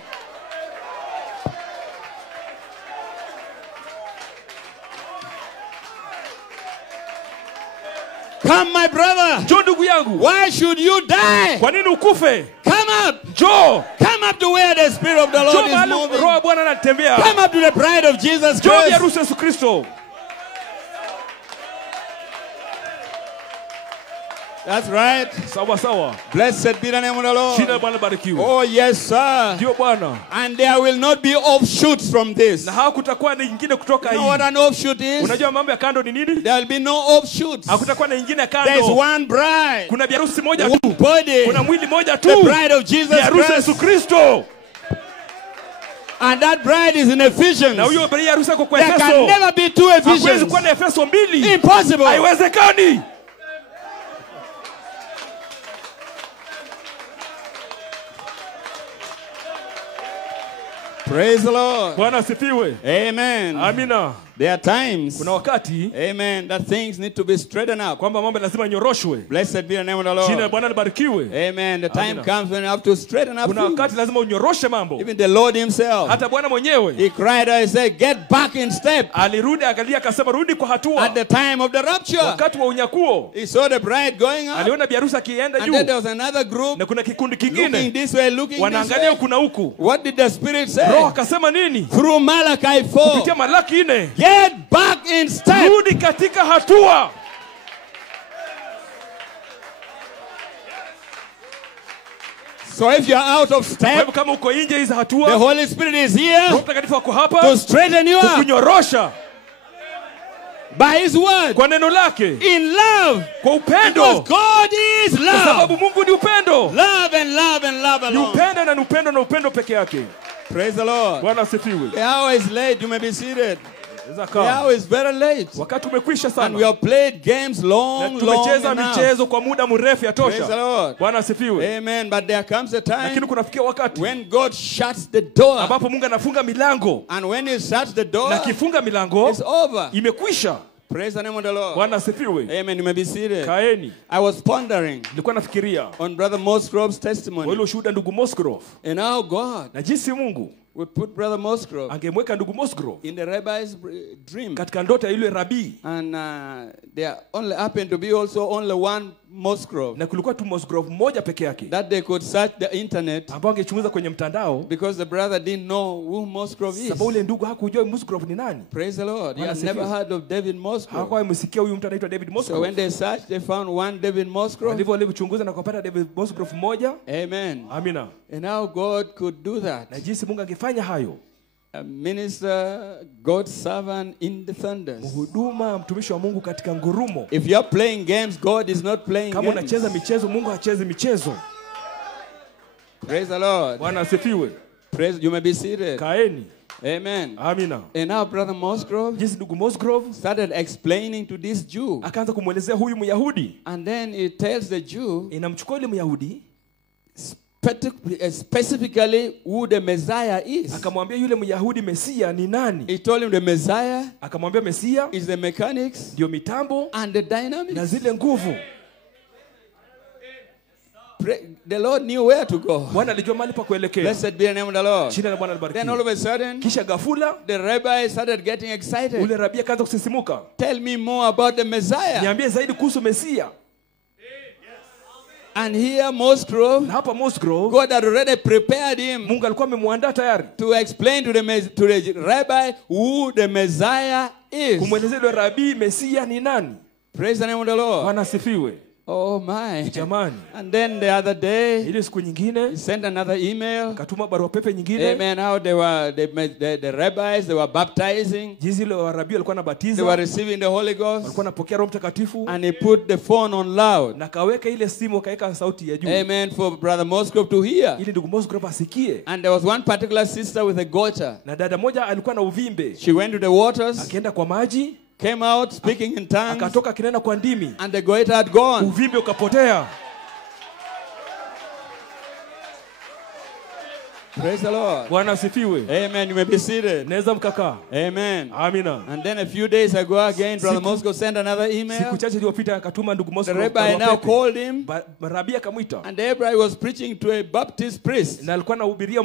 Come, my brother. Njoo ndugu yangu. Why should you die? Kwa nini ukufe? Come up. Njoo. Come up to where the Spirit of the Njoo Lord is mahali moving. Roho wa Bwana anatembea. Come up to the bride of Jesus Njoo Christ. biharusi Yesu Kristo. That's right. Sawa sawa. Blessed be the name of the Jina la Lord. Bwana barikiwe. Oh, yes, sir. Ndio Bwana. And there will not be offshoots from this. Na hakutakuwa na nyingine kutoka You know what hii. an offshoot is? Unajua mambo ya kando ni nini? There will be no offshoots. Hakutakuwa na nyingine ya There's kando. one bride, Kuna biharusi moja one tu. body, Kuna mwili moja the tu. bride of Jesus Biharusi Yesu Christ. Kristo. And that bride is in Ephesians. Na huyo biharusi ako kwa There can Efeso. never be two Hakuwezi Ephesians. kuwa na Efeso mbili. Impossible. Haiwezekani. Praise the Lord. Bwana asifiwe. Amen. Amina. There are times, Kuna wakati amen, that things need to be straightened up. kwamba mambo lazima nyoroshwe. Blessed be the name of the Jina la Lord. Bwana libarikiwe. Amen. The time Amina. comes when you have to straighten up Kuna things. wakati lazima unyoroshe mambo. Even the Lord himself, Hata Bwana mwenyewe he cried out and said, get back in step. alirudi akalia akasema rudi kwa At hatua. the time of the rapture, Wakati wa unyakuo he saw the bride going up, aliona biharusi akienda and then there juu was another group na kuna kikundi looking kingine this way, looking this wanaangalia way. kuna huku. What did the Spirit Roho say? akasema nini? Through Malachi 4, Kupitia Malaki 4, get back in step. rudi katika hatua. So if you're out of Kwa step, hivyo kama uko nje hizo the hatua, Holy Spirit is Roho here Mtakatifu ako hapa to straighten you up kunyorosha by His word kwa neno lake, in love. kwa Because upendo, God is kwa love. sababu Mungu ni upendo. Love and love and love Ni alone. upendo na ni upendo na upendo peke yake. Praise the Lord. Bwana asifiwe. The hour is late. You may be seated. Weza The kaa. hour is very late. Wakati umekwisha And we sana. have played games Na long tumecheza enough. michezo kwa muda mrefu ya Praise the tosha. Lord. Bwana asifiwe. Amen. But there comes a time Lakini kunafikia wakati when God shuts the door. ambapo Mungu anafunga milango, And when He shuts the door, na kifunga milango it's over. imekwisha. Praise the name of the Lord. Bwana asifiwe. Amen. You may be seated. Kaeni. I was pondering Nilikuwa nafikiria on Brother Mosgrove's kwa ile testimony ushuhuda ndugu Mosgrove and how God na jinsi Mungu would put Brother Mosgrove angemweka ndugu Mosgrove in the rabbi's dream. katika ndoto ya yule rabii, And there only happened to be also only one Mosgrove na kulikuwa tu Mosgrove mmoja peke yake that they could search the internet ambao angechunguza kwenye mtandao, because the brother didn't know who Mosgrove is. sababu ule ndugu hakujua Mosgrove ni nani. Praise the Lord. He had Bwana never asifiwe. heard of David Mosgrove. Hawakuwa wamesikia huyu mtu anaitwa David So Mosgrove. when they searched, they found one David Mosgrove. Walivyo walichunguza na kupata David Mosgrove mmoja. Amen. Amina. And how God could do that. Na jinsi Mungu angefanya hayo. a minister, God's servant in the thunders. Mhuduma, mtumishi wa Mungu katika ngurumo. If you're playing games, God is not playing Kama games. unacheza michezo, Mungu hachezi michezo. Praise the Lord. Bwana asifiwe. Praise. You may be seated. Kaeni. Amen. Amina. And now Brother Musgrove Jinsi ndugu Musgrove started explaining to this Jew. akaanza kumwelezea huyu Myahudi. And then he tells the Jew Inamchukua yule Myahudi specifically who the Messiah is. akamwambia yule Myahudi Mesia ni nani. He told him the Messiah Akamwambia Mesia is the mechanics ndio mitambo and the dynamics. na zile nguvu. The Lord knew where to go. Bwana alijua mahali pa kuelekea. Blessed be the name of the Lord. Jina la Bwana Then all of libarikiwe. a sudden, Kisha ghafula the rabbi started getting excited. ule rabi akaanza kusisimuka. Tell me more about the Messiah. Niambie zaidi kuhusu Mesia. And here Musgrove, Na hapa Musgrove God had already prepared him Mungu alikuwa amemwandaa tayari to explain to the rabbi who the Messiah is. kumwelezea yule rabi Mesia ni nani. Praise the name of the Lord. Bwana asifiwe. Oh my. Jamani. And then the other day, Ile siku nyingine he sent another email. akatuma barua pepe nyingine. Amen. How they were, the rabbis, they were baptizing. Jinsi ile warabi walikuwa They nabatiza. were receiving the Holy Ghost. Walikuwa napokea Roho Mtakatifu. And he put the phone on loud. Na kaweka ile simu akaweka sauti ya juu. Amen. For Brother Musgrove to hear. Ili ndugu Musgrove asikie. And there was one particular sister with a goiter. Na dada moja alikuwa na uvimbe. She went to the waters, Akaenda kwa maji, came out speaking in tongues, akatoka kinena kwa ndimi. and the goiter had gone. Uvimbe ukapotea. Praise the Lord. Bwana asifiwe. Amen. You may be seated. Naweza mkakaa. Amen. Amina. And then a few days ago again, Brother Musgrove sent another Siku email. chache iliyopita akatuma ndugu The Musgrove rabbi barua now pepe. called him, Rabi akamwita. and the rabbi was preaching to a Baptist priest. Na alikuwa anahubiria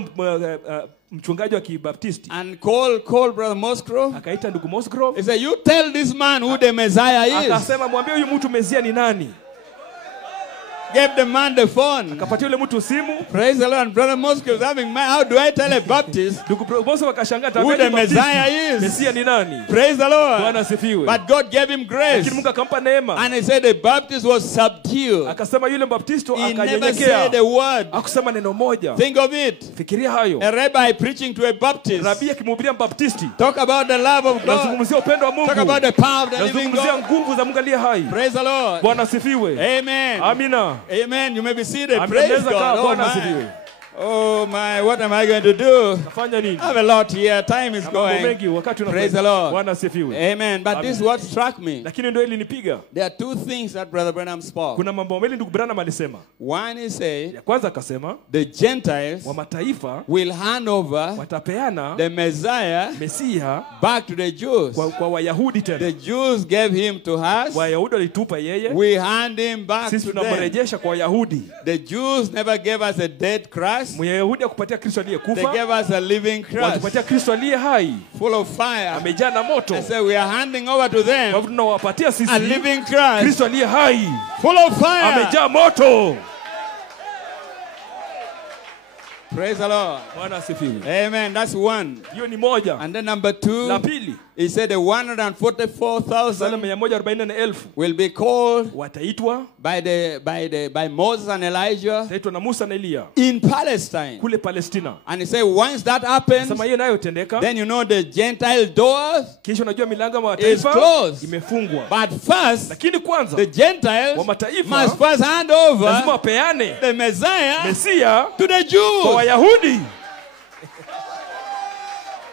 mchungaji wa Kibaptisti. And called Brother Musgrove. Akaita ndugu Musgrove. He said, you tell this man who the Messiah is. Akasema mwambie huyu mtu Mesia ni nani. Gave the man the phone. Akapatia yule mtu simu. Praise the Lord. Brother Musgrove was having, how do I tell a Baptist Ndugu Musgrove akashangaa who the Messiah is? Mesia ni nani? Praise the Bwana Lord. asifiwe. But God gave him grace. Lakini Mungu akampa neema. And he said the Baptist was subdued. Akasema yule Baptisto He never akanyenyekea. said a word. Akusema neno moja. Think of it. Fikiria hayo. A rabbi preaching to a Baptist. Rabi akimhubiria Mbaptisti. Talk about the love of God. Nazungumzia upendo wa Mungu. Talk about the power of the living Nazungumzia God. nguvu za Mungu aliye hai. Praise the Lord. Bwana asifiwe. Amen. Amina. Amen. You may be seated. Amina. Praise Mnaweza kaa, God. Oh Bwana my. asifiwe. Oh my. What am I going to do? Tafanya nini? I have a lot here. Time is Mambo going. mengi wakati Praise the unakwenda. Lord. Bwana asifiwe. Amen. But this is what struck me. Lakini ndio ilinipiga. There are two things that Brother Branham spoke. Kuna mambo mawili ndugu Branham alisema. One, he said, Ya kwanza akasema the Gentiles wa mataifa will hand over watapeana the Messiah Mesia back to the Jews. kwa Wayahudi tena. The Jews gave him to us. Wayahudi walitupa yeye. We hand him back Sisi to them. tunamrejesha kwa Wayahudi. The Jews never gave us a dead Christ. Myahudi akupatia Kristo They aliyekufa. gave us a living Christ, Watupatia Kristo aliye hai. full of fire. Amejaa na moto. I said we are handing over to Kwa them hivyo tunawapatia sisi a living Christ, Kristo aliye hai. full of fire. Amejaa moto. Praise the Lord. Bwana asifiwe. Amen. That's one. Hiyo ni moja. And then number two, La pili, he said the 144,000 144,000 will be called wataitwa by Moses and Elijah taitwa na Musa na Elia in Palestine. kule Palestina. And he said once that happens, Sema hiyo nayo tendeka, then you know the Gentile doors kisha unajua milango ya is mataifa closed. imefungwa. But first, Lakini kwanza the Gentiles wa mataifa must first hand lazima over wapeane the Messiah Mesia to the kwa Jews. Wayahudi.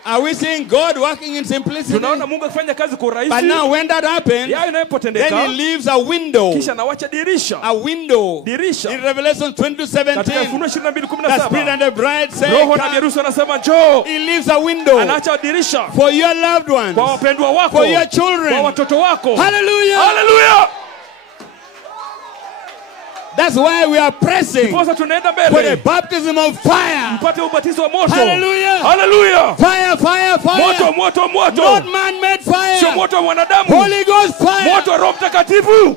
Are we seeing God working in simplicity? Tunaona Mungu akifanya kazi kwa But urahisi. now when that happens, Yayo then inapotendeka, he leaves a window. kisha nawacha dirisha. A window. Dirisha. In Revelation Katika 22:17, Ufunuo the Spirit 22:17, and the bride say, Roho na "Come." Yerusalemu anasema njoo. He leaves a window Anaacha dirisha for your loved ones, kwa wapendwa wako, for your children. kwa watoto wako. Hallelujah. Hallelujah. That's why we are pressing Sasa tunaenda for the mbele. baptism of fire. Mpate ubatizo wa moto. Hallelujah. Hallelujah. Fire, fire, fire. Moto, moto, moto. Not man-made fire. Sio moto wa mwanadamu. Holy Ghost fire. Moto wa Roho Mtakatifu.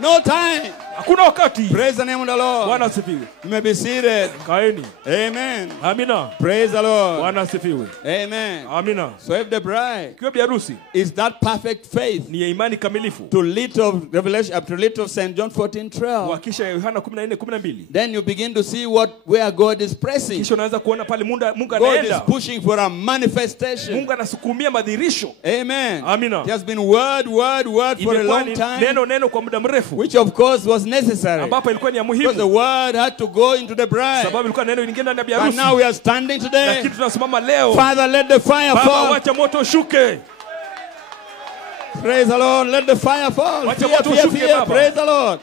No time. Hakuna wakati. Praise the name of the Lord. Bwana asifiwe. You may be seated. Kaeni. Amen. Amina. Praise the Lord. Bwana asifiwe. Amen. Amina. So if the bride Kiwa biharusi is that perfect faith ni ya imani kamilifu. to lead of Revelation up to lead of St. John 14:12, Wakisha Yohana 14:12. then you begin to see where God is pressing. Kisha unaanza kuona pale Mungu God is anaenda. pushing for a manifestation. Mungu anasukumia madhihirisho. Amen. Amina. It has been word for a long time, Neno kwa muda mrefu. which of course was necessary. Ambapo ilikuwa ni ya Because the muhimu. word had to go into the bride. Sababu ilikuwa neno lingine ndani ya But biharusi. now we are standing today. Lakini tunasimama leo. Father, let the fire Baba, fall. wacha moto ushuke. Praise the Lord. Let the fire fall. Wacha Fear, moto fear, ushuke, fear. Baba. Praise the Lord.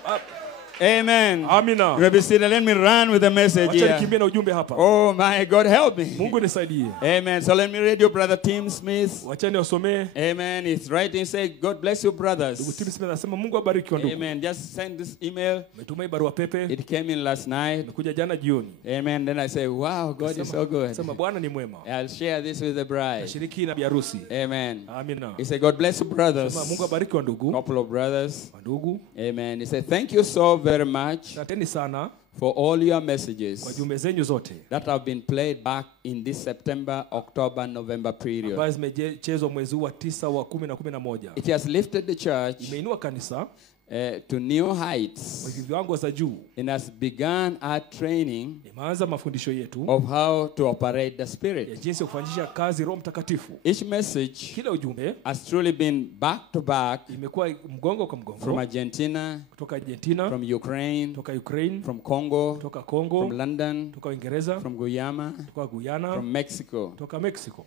Amen. Amina. You may be seated. Let me run with the message Wacha here. nikimbie na ujumbe hapa. Oh my God, help me. Mungu nisaidie. Amen. So let me read you Brother Tim Smith. Wacha niwasomee. Amen. He's writing, say, God bless you, Ndugu brothers. Tim Smith anasema Mungu abariki ndugu. Amen. Just send this email. Umetuma barua pepe. It came in last night. Imekuja jana jioni. Amen. Then I say, wow, God is so good. Sema Bwana ni mwema. I'll share this with the bride. Shiriki na biharusi. Amen. Amina. He said, God bless you, brothers. Sema Mungu abariki ndugu. Couple of brothers. Ndugu. Amen. He said, thank you so very much Asanteni sana for all your kwa messages jumbe zenyu zote that have been played back in this September, October, November period. ambazo zimechezwa mwezi wa 9, wa 10 na 11. It has lifted the church Imeinua kanisa to new heights kwa viwango za juu. and has begun our training Imeanza mafundisho yetu of how to operate the ya Spirit. jinsi ya kufanyisha kazi Roho Mtakatifu. Each message Kila ujumbe has truly been back to back imekuwa mgongo kwa from mgongo, Argentina, kutoka Argentina, from Ukraine, kutoka Ukraine, from Congo, kutoka from Congo, London, kutoka Uingereza, from Guyana, kutoka Guyana, from Mexico. kutoka Mexico.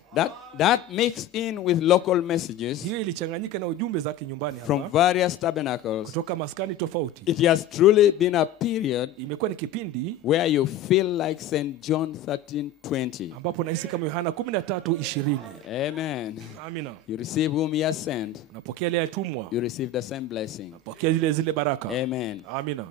That mixed in with local messages Hiyo ilichanganyika na ujumbe zake nyumbani from hapa various tabernacles. kutoka maskani tofauti. It has truly been a period Imekuwa ni kipindi where you feel like St. John 13:20. ambapo nahisi kama Yohana 13:20. Amen. Amina. You receive whom he has sent. Unapokea ile yatumwa, You receive the same blessing. unapokea zile baraka. Amen. Amina.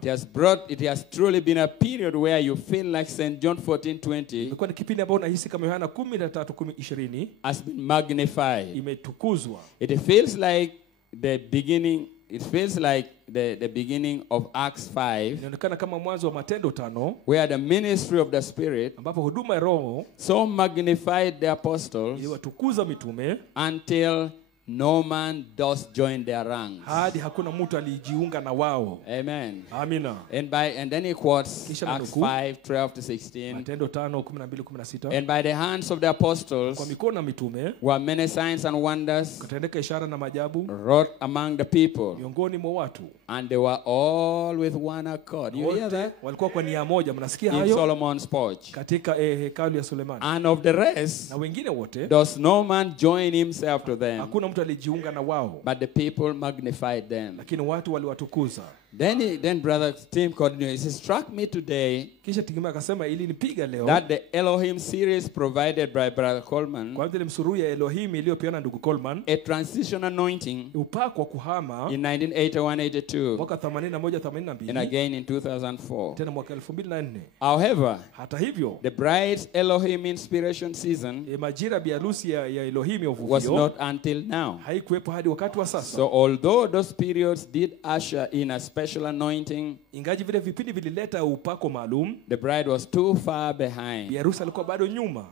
It has truly been a period where you feel like St. John 14:20 Imekuwa ni kipindi ambapo nahisi kama Yohana 13:20 has been magnified. imetukuzwa. It feels like the beginning. It feels like the beginning of Acts 5, Inaonekana kama mwanzo wa Matendo 5 where the ministry of the Spirit ambapo huduma ya Roho so magnified the apostles iliwatukuza mitume until no man does join their ranks. hadi hakuna mtu alijiunga na wao. Amen. Amina. And then he quotes Kisha Acts nanukuu 5:12-16. Matendo 5:12-16. And by the hands of the Kwa apostles mikono ya mitume were many signs and wonders kutendeka ishara na maajabu wrought among the people, miongoni mwa watu. and they were all with one accord. You hear Wote that? walikuwa kwa nia moja. Mnasikia In hayo? Solomon's porch. Katika hekalu ya Sulemani. And of the rest Na wengine wote does no man join himself to them, hakuna mtu alijiunga na wao, but the people magnified them. lakini watu waliwatukuza. Then Brother Tim continues. It struck me today Kisha Tingima akasema ili nipiga leo that the Elohim series provided by Brother Coleman, kwa ile msururu ya Elohim iliyopeana ndugu Coleman, a transition anointing upako wa kuhama in 1981-82 mwaka 81 and 82 again in 2004. tena mwaka 2004. However, Hata hivyo the bride's Elohim inspiration season majira biarusi ya Elohim ya was uvuvio not until now. haikuwepo hadi wakati wa sasa. So although those periods did usher in a special anointing, Ingaji vile vipindi vilileta upako maalum, the bride was too far behind biarusi alikuwa bado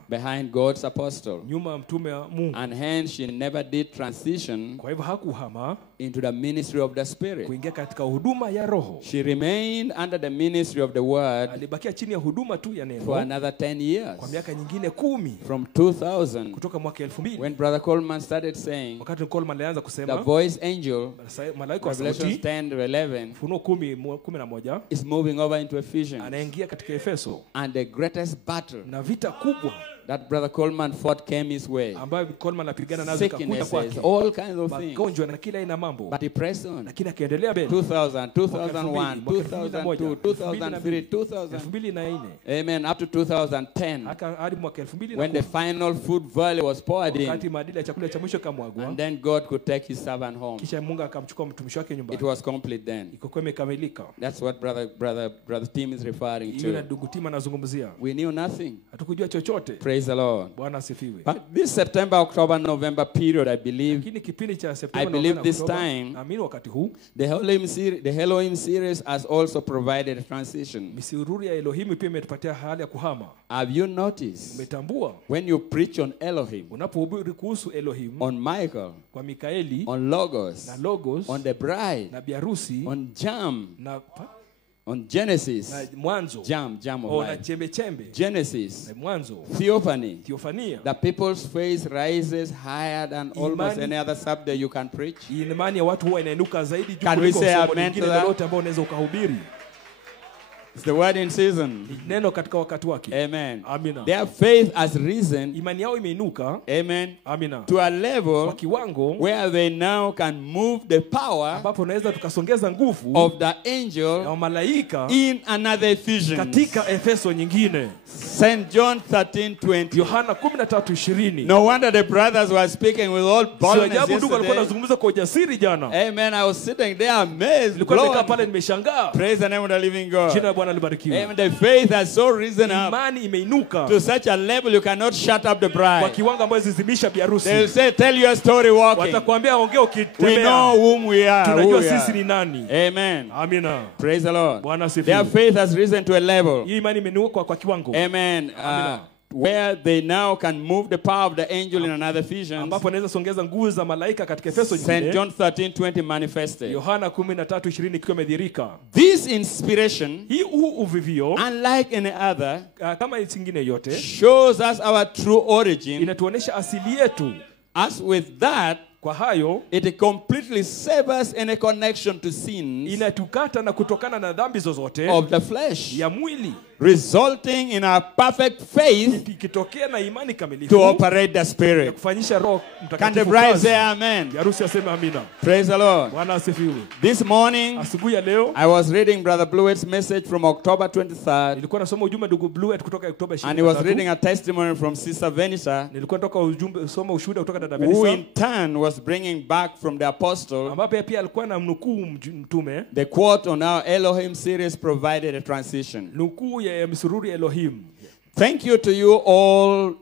behind God's apostle, nyuma ya mtume wa Mungu. and hence she never did transition Kwa hivyo hakuhama into the ministry of the Spirit. kuingia katika huduma ya Roho. She remained under the ministry of the Word Alibakia chini ya huduma tu ya for neno another 10 years. kwa miaka nyingine 10 From 2000, kutoka mwaka 2000 when Brother Coleman started saying, wakati Coleman alianza the kusema voice angel, malaika wa Revelation sauti 10:11, Funuo 10:11 is moving over into Ephesians. anaingia katika Efeso, And the greatest battle na vita kubwa that Brother Coleman fought came his way. ambayo Coleman anapigana nazo ikakuta Sicknesses, kwake, all kinds of things. magonjwa na kila aina mambo, But he pressed on. lakini akaendelea mbele. 2000, 2001, Mwaka 2002, 2003, 2000. 2004 Amen. Up to 2010, hadi mwaka when the 2010 final food valley was poured in, wakati maadili ya chakula cha mwisho kamwagwa, and then God could take his servant home. kisha Mungu akamchukua mtumishi wake It nyumbani, was complete then. ikakuwa imekamilika. That's what Brother Tim is referring Hiyo na to. ndugu Tima anazungumzia. We knew nothing. Hatukujua chochote, Praise Praise the Lord. Bwana asifiwe. But this September, October, November period, I believe Lakini kipindi cha I Septemba believe na this Oktoba, time- naamini wakati huu the Elohim series has also provided a transition. misururi ya Elohim pia imetupatia hali ya kuhama. Have you noticed Umetambua when you preach on Elohim, unapohubiri kuhusu Elohim on Michael, kwa Mikaeli on Logos, na Logos on the bride, na biharusi on Jam, na on Genesis, na mwanzo Jam of na life, chembe chembe Genesis, na mwanzo Theophany, Theophania. the people's faith rises higher than almost Imani- any other subject you can preach. Imani ya watu huwa inainuka zaidi juu Can we kuliko say somo amen lingine to that? lolote ambao unaweza ukahubiri. It's the word in season. Ni neno katika wakati wake. Amen. Amina. Their faith has risen, Imani yao imeinuka. amen, Amina. to a Kwa level kiwango where they now can move the power ambapo unaweza tukasongeza nguvu of the ya angel malaika in another Ephesians. katika Efeso nyingine. St. John 13:20. Yohana 13:20. No wonder the brothers were speaking with all Sio boldness ajabu ndugu alikuwa yesterday. anazungumza kwa ujasiri jana. Amen. I was sitting there amazed. Nilikuwa nimekaa blown. pale nimeshangaa. Praise the name of the living Jina God. la Bwana libarikiwe. Amen. The faith has so risen up Imani imeinuka to such a level you cannot shut up the kwa bride. kiwango ambacho zizimisha biharusi. They'll say, tell your story walking. Watakwambia ongea We know ukitembea. whom we are. Who Tunajua we sisi are. ni nani. Amen. Amina. Praise the Lord. Bwana asifiwe. Their faith has risen to a level. Hii imani imeinuka kwa kiwango Amen. Amina. Where they now can move the power of the angel in another Ephesians. ambapo anaweza songeza nguvu za malaika katika Efeso St. nyingine. John 13:20 manifested. Yohana 13:20 ikiwa imedhihirika. This inspiration, Huu uvivio unlike any other, kama nyingine yote shows us our true origin. inatuonesha asili yetu. As with that, Kwa hayo it completely severs any connection to sins inatukata na kutokana na dhambi zozote of the flesh, ya mwili, resulting in a perfect faith ikitokea na imani to kamilifu operate the ya Spirit. kufanyisha Roho Can the Mtakatifu bride kazi. say amen? Harusi aseme amina. Praise the Lord. Bwana asifiwe. This morning, Asubuhi ya leo I was reading Brother Blewett's message from October 23rd, nilikuwa nasoma ujumbe ndugu Blue kutoka Oktoba and he was 23. reading a testimony from Sister Venisa, Nilikuwa natoka ujumbe soma ushuhuda kutoka dada who Melissa in turn was bringing back from the apostle ambapo pia alikuwa na mnukuu mtume the quote on our Elohim series provided a transition. nukuu ya misururi ya Elohim. Thank you to you all.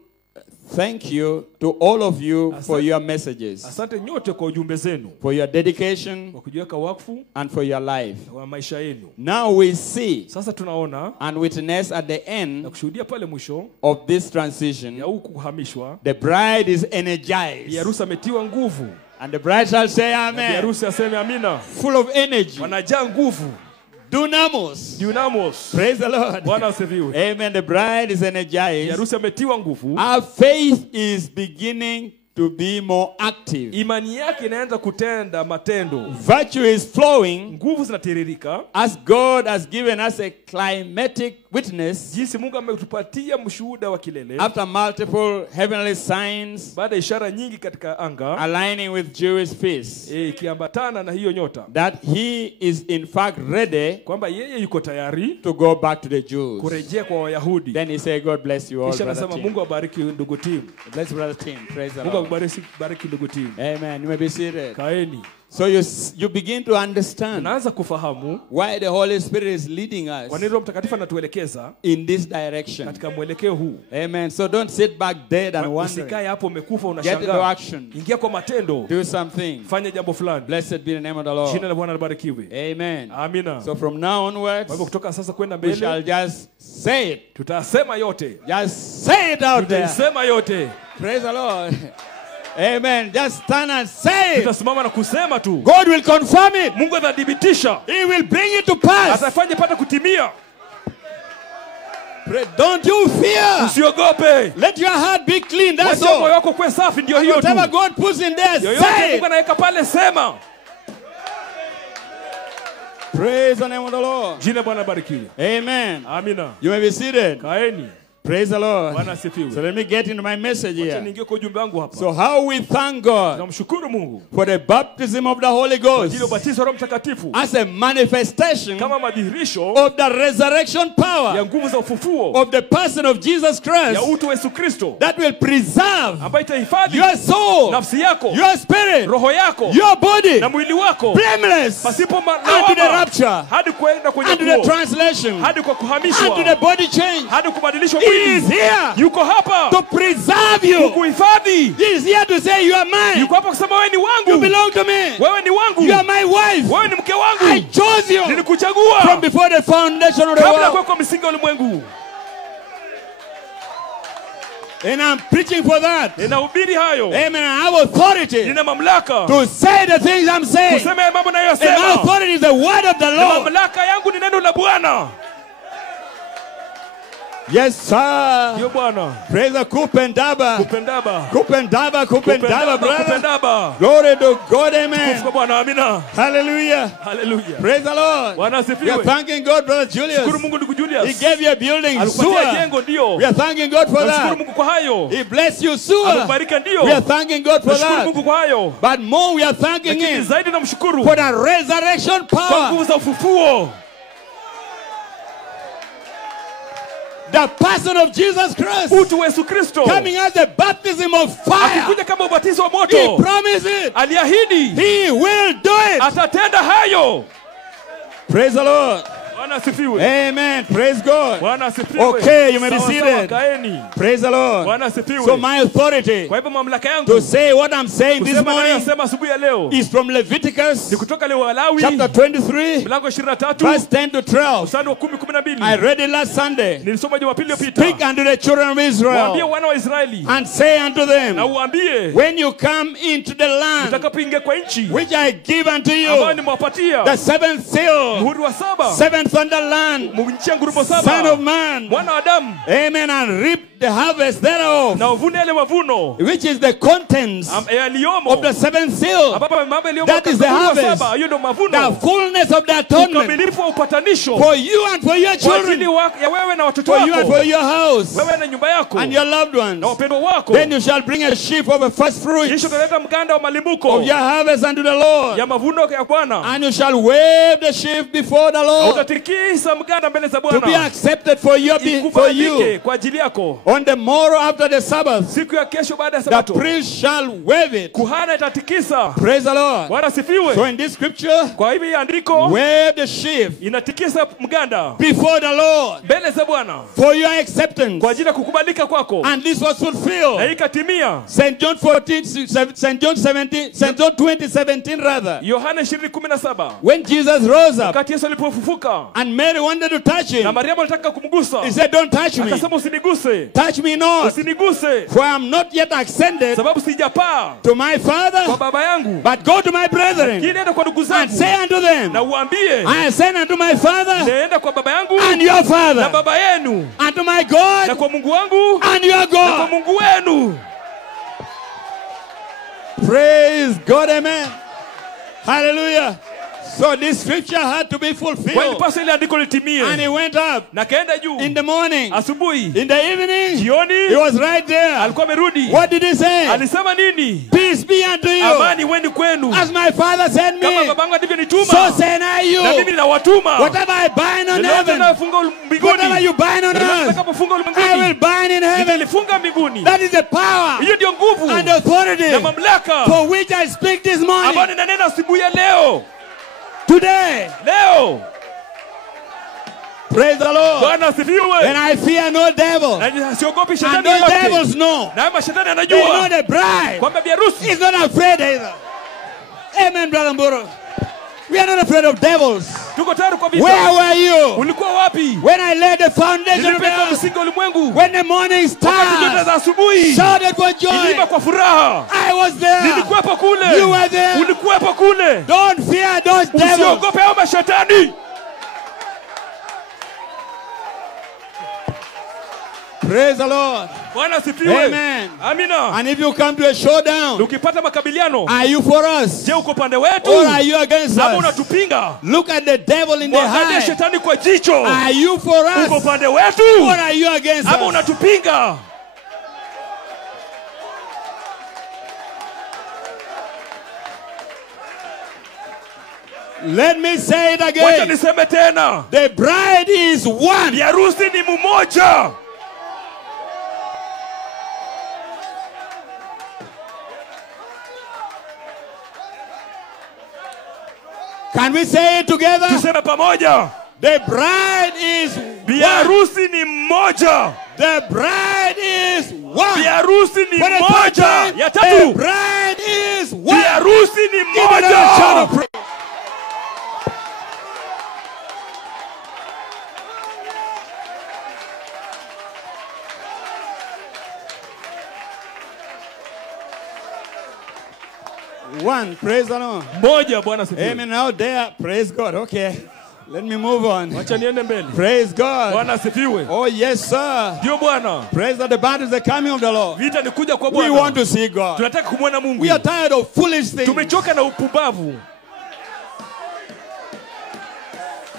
Thank you to all of you for your messages, Asante nyote kwa ujumbe zenu, for your dedication, kwa kujiweka wakfu and for your life. wa maisha yenu. Now we see Sasa tunaona and witness at the na end kushuhudia pale mwisho of this ya transition, huku kuhamishwa, the bride is bi energized. harusi ametiwa nguvu, And the bride shall say na bi amen. harusi aseme amina. Full of energy. Wanajaa nguvu. Dunamos. Dunamos. Praise the Lord. Bwana asifiwe. Amen. The bride is Bi energized. harusi ametiwa nguvu. Our faith is beginning to be more active. Imani yake inaanza kutenda matendo. Virtue is flowing Nguvu zinatiririka as God has given us a climatic witness jinsi Mungu ametupatia mshuhuda wa kilele after multiple heavenly signs baada ya ishara nyingi katika anga aligning with Jewish feasts, ikiambatana na hiyo nyota that he is in fact ready kwamba yeye yuko tayari to go back to the Jews. kurejea kwa Wayahudi. Then he said, God bless you all, Kisha brother anasema Tim. Mungu abariki ndugu Tim. Bless brother Tim. Praise the Mungu Lord. akubariki ndugu Tim. Amen. You may be seated. Kaeni. So you begin to understand Tunaanza kufahamu why the Holy Spirit is leading us kwa nini Roho Mtakatifu anatuelekeza in this direction. katika mwelekeo huu. Amen. So don't sit back dead and wondering. Usikae hapo umekufa Get into unashangaa. action. Ingia kwa matendo. Do something. Fanya jambo fulani. Blessed be the name of the Jina Lord. la Bwana libarikiwe. Amen. Amina. So from now Kwa hivyo onwards, kutoka sasa kwenda we shall mbele just say it. tutasema yote. Just say it out there. Tutasema yote. Praise the Lord. Amen. Just stand and say it. Tutasimama na kusema tu. God will confirm it. Mungu atathibitisha. He will bring it to pass. Atafanya pata kutimia. Don't you fear. Usiogope. Let your heart be clean. That's Wacha moyo all. wako kuwe safi, ndio hiyo tu. Whatever God puts in there, Yoyote say Mungu it. anaweka pale sema. Praise the name of the Lord. Jina Bwana barikiwe. Amen. Amina. You may be seated. Kaeni. Praise the Lord. Bwana asifiwe. So let me get into my message Acha here. niingie kwa ujumbe wangu hapa. So how we thank God Tunamshukuru Mungu for the baptism of the Holy kwa ajili ya Ghost ubatizo wa Roho Mtakatifu as a manifestation kama madhihirisho of the resurrection ya power nguvu za ufufuo of the person of Jesus ya Christ utu wa Yesu Kristo that will preserve ambayo itahifadhi your soul, nafsi yako, your spirit, roho yako your body na mwili wako blameless pasipo unto the rapture, hadi kwenda kwenye unto the kuo, translation, hadi kwa unto the kuhamishwa, body change hadi kubadilishwa in He is here yuko hapa to preserve you. kukuhifadhi. He is here to say, you are mine. Yuko hapa kusema wewe ni You wangu. belong to me. Wewe ni wangu. You are my wife. Wewe ni mke I wangu. chose you Nilikuchagua from before the foundation of the kabla world. kuwekwa misingi ya ulimwengu. And I'm preaching for that. Ninahubiri hayo. Amen. I have authority Nina mamlaka to say the things I'm saying. kusema ya mambo And my nayosema. authority is the word of the Na Lord. mamlaka yangu ni neno la Bwana. Yes, sir. Ndio Bwana. Praise the Kupendaba. Kupendaba. Kupendaba, Kupendaba, brother. Kupendaba. Glory to God, amen. Kwa Bwana, amina. Hallelujah. Hallelujah. Praise the Lord. Bwana We are asifiwe. thanking God, brother Julius. Shukuru Mungu ndugu Julius. He gave you a building, Alikupatia sewer. jengo ndio. We are thanking God for Nashukuru that. Mungu kwa hayo. He blessed you, sewer. Amekubariki ndio. We are thanking God for Nashukuru that. Mungu kwa hayo. But more, we are thanking Lakini Him zaidi namshukuru for the resurrection kwa power. nguvu za ufufuo. The person of Jesus Christ Utu wa Yesu Kristo. coming as a baptism of fire. Akikuja kama ubatizo wa He moto. promised it. Aliahidi He will do it. atatenda hayo. Praise the Lord. Bwana asifiwe. Amen. Praise God. Bwana asifiwe. Okay, you may be Sawa, seated. sawa, kaeni. Praise the Lord. Bwana asifiwe. So my authority Kwa hivyo mamlaka yangu to say what I'm saying this kusema morning nayosema asubuhi ya leo is from Leviticus ni kutoka leo Walawi chapter 23, mlango 23 verse 10 to 12. mstari wa 10-12. I read it last Sunday. Nilisoma Jumapili iliyopita. Speak unto the children of Waambie Israel wana wa Israeli and say unto na them, uambie when you come into the land utakapoingia kwa nchi which I give unto ambayo you, nimewapatia the seventh seal, muhuri wa saba, seventh on the land, nchi ya ngurumo Son of saba, man, mwana wa Adamu, amen, and reap the harvest thereof, na uvune yale mavuno which is the contents yaliyomo, of the seventh seal, ambapo mambo yaliyomo that is the katika muhuri wa harvest, saba. Hiyo ndio the mavuno, fullness of the atonement ukamilifu wa upatanisho for you and for your kwa ajili children, ya wewe na watoto for you and for wako, your house wewe na nyumba yako and your loved na ones. wapendwa wako. Then you shall bring a sheaf of a first fruit Kisha utaleta mganda wa malimbuko of your harvest unto the Lord, ya mavuno ya Bwana, and you shall wave the sheaf before the na Lord utatikisa mganda mbele za to be Bwana accepted for you. ikubalike kwa ajili yako. On the morrow after the Sabbath, Siku ya kesho baada ya the Sabato priest shall wave it. kuhani atatikisa. Praise the Lord. Bwana asifiwe. So in this scripture, Kwa hivi andiko wave the sheaf inatikisa mganda before the Lord mbele za Bwana for your acceptance. kwa ajili ya kukubalika kwako, And this was na fulfilled. hii ikatimia. St. John 20:17 rather. Yohana 20:17, When Jesus rose up wakati Yesu alipofufuka and Mary wanted to touch na him, Mariamu alitaka kumgusa, he said, don't touch me. akasema usiniguse, Touch me not, usiniguse, for I am not yet ascended sababu sijapaa to my Father, kwa Baba yangu, but go to my brethren nenda kwa ndugu and zangu say unto them, na uambie, I ascend unto my Father naenda kwa Baba yangu and your na Father, Baba yenu, unto my na God kwa Mungu wangu and your na kwa God. Mungu wenu. Praise God, amen. Hallelujah. So this scripture had to be Kwa hiyo fulfilled. paswa ile andiko litimie, And he went up na kaenda juu in the morning. asubuhi, In the evening, he jioni was right there. alikuwa amerudi. What did he say? Alisema nini? Peace be unto you. Amani weni kwenu, As my Father sent kama me, babangu so alivyonituma send I na mimi you. ninawatuma. Whatever I bind on Lolote heaven, nafunga mbinguni, whatever you bind on earth, nitakapofunga I will ulimwenguni bind in heaven. nitalifunga mbinguni. That is the power Hiyo ndio nguvu and authority na mamlaka for which I speak this ambayo morning. ninanena asubuhi ya leo. Today, Leo praise the Lord. Bwana asifiwe. And I fear no devil. Na siogopi And shetani those yote, devils know. na mashetani They know anajua the bride kwamba biharusi is not afraid either. Amen, Brother Mburu. We are not afraid of devils. tuko tayari kwa Where vita. were you Ulikuwa wapi when I laid the foundation of the nilipeka earth? msingi wa ulimwengu? When the morning Wakati nyota za stars asubuhi shouted for iliimba joy, kwa furaha, I was there. nilikuwepo kule. You were there. Ulikuwepo kule. Don't fear those devils. Usiogope hao mashetani. Praise the Lord. Bwana asifiwe. Amen. Amina. And if you come to a showdown, Ukipata makabiliano, are you for us je, uko pande wetu or are you against ama us? unatupinga? Look at the devil in the Mwangalie eye. shetani kwa jicho. Are you for Uko us pande or wetu are you against ama us? unatupinga? Let me say it Wacha again. niseme tena, The bride is one. biharusi ni mmoja. Can we say it together? Tuseme pamoja, The bride is one. biharusi ni mmoja. The bride is one. Biharusi ni For the third moja. time, Ya the tatu. bride is one. Biharusi ni Give it a shout of moja. praise. One, praise the Lord. Moja, Bwana asifiwe. Amen. Now there, praise God. Okay, let me move on. Wacha niende mbele. Praise God. Bwana asifiwe. Oh yes, sir. Ndio Bwana. Praise that the battle is the coming of the Lord. Vita ni kuja kwa We Bwana. want to see God. Tunataka kumwona Mungu. We are tired of foolish things. Tumechoka na upumbavu.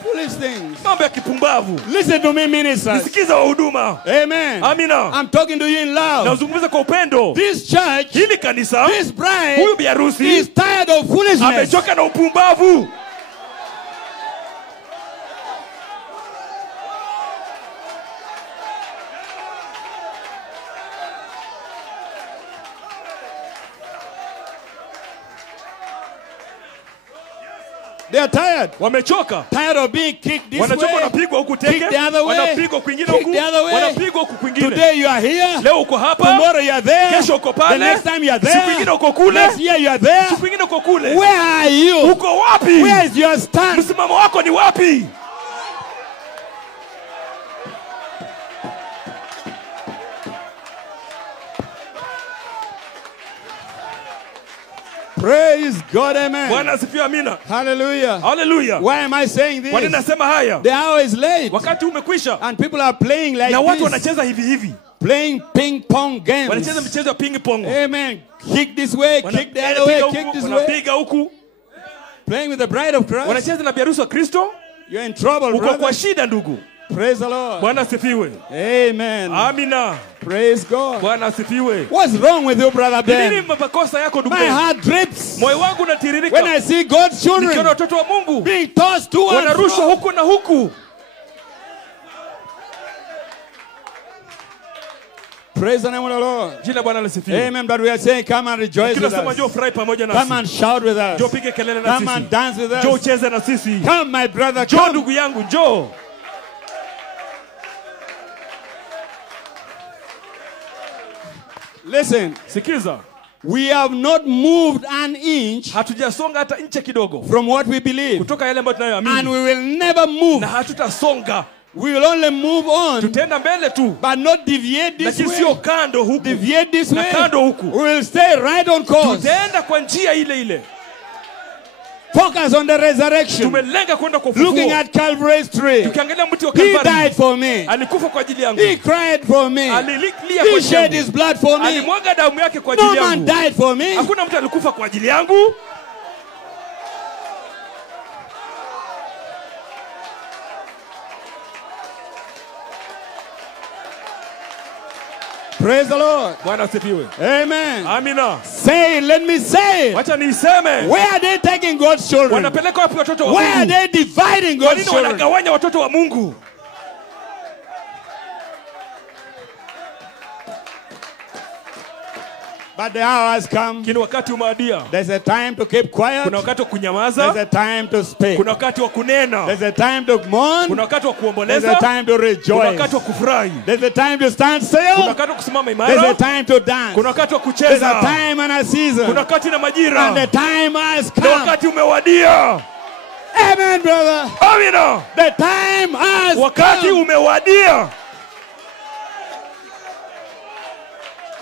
Foolish things. Mambo ya kipumbavu. Listen to me, ministers. Nisikiza wahuduma. Amen. Amina. I'm talking to you in love. Na uzungumza kwa upendo. This church, Hili kanisa, this bride, huyu biharusi is tired of foolishness. amechoka na upumbavu. They are tired. Wamechoka. Tired of being kicked this Wanachoka way. wanapigwa huku teke, Kick the other way. wanapigwa kwingine Kick huku, the other way. wanapigwa huku kwingine. Today you are here. Leo uko hapa, Tomorrow you are there. kesho uko pale, The next time you are siku there. ingine uko kule, Next year you are there. siku ingine uko kule. Where are you? Uko wapi? Where is your stand? Msimamo wako ni wapi? Praise God, amen. Bwana asifiwe, amina. Hallelujah. Haleluya. Why am I saying Kwa nini this? nasema haya? The hour is late. Wakati umekwisha And people are playing like na watu this. wanacheza hivi hivi. Playing ping pong games. Wanacheza michezo ya ping pong. Amen. Kick this way, kick the other way, kick this way. Wanapiga huku. Playing with the bride of Christ. Wanacheza na biharusi wa Kristo. You're in trouble, Uko kwa brother. shida ndugu. Praise the Lord. Bwana asifiwe. Amen. Amina. Praise God. Bwana asifiwe. What's wrong with you, brother Ni nini Ben? makosa yako ndugu? My heart drips Moyo wangu when unatiririka. I see God's Nikiona children watoto wa Mungu being tossed to and wanarushwa fro. huku na huku. Praise the name of the Lord. Jina Bwana lisifiwe. Amen. But we are saying, come and rejoice with Tunasema njoo us. furahi pamoja Come nasi. and shout with Njoo us. pige kelele na Come and sisi. dance with Njoo us. ucheze na sisi. Come, my brother, Njoo come. ndugu yangu, njoo. Listen, Sikiza. we have not moved an inch Hatujasonga hata inche kidogo from what we believe. kutoka yale ambayo And tunayoamini. we will never move. Na hatutasonga. We will only move on, Tutaenda mbele tu. but not deviate this Lakini sio way. kando huku. Deviate this Na way. kando huku. We will stay right on course. Tutaenda kwa njia ile ile. Focus on the resurrection. Tumelenga kwenda kwa Looking ufufuo. at Calvary's tree. Tukiangalia mti wa He died Kalvari. for me. Alikufa kwa ajili yangu. He cried for me. Alilia kwa He ajili shed yangu. his blood for me. Alimwaga damu yake kwa No ajili man yangu. died for me. Hakuna mtu alikufa kwa ajili yangu. Praise the Lord. Bwana asifiwe. Amen. Amina. Say it, let me say it. Wacha niiseme. Where are they taking God's children? Wanapeleka wapi watoto wa Why are Mungu? they dividing Kwa God's nini children? wanagawanya watoto wa Mungu? But the hour has come. Kini wakati umeadia. There's a time to keep quiet. Kuna wakati wa There's kunyamaza. a time to speak. Kuna wakati wa kunena. There's a time to mourn. Kuna wakati wa There's a kuomboleza. time to Kuna rejoice. wakati wa kufurahi. There's a time to stand Kuna still. wakati wa kusimama There's a imara. time to dance. Kuna wakati wa There's kucheza. a time and a season. Kuna wakati na And the majira. time has Na come. wakati umewadia. Amen, brother. Amina. The time has Wakati come. umewadia.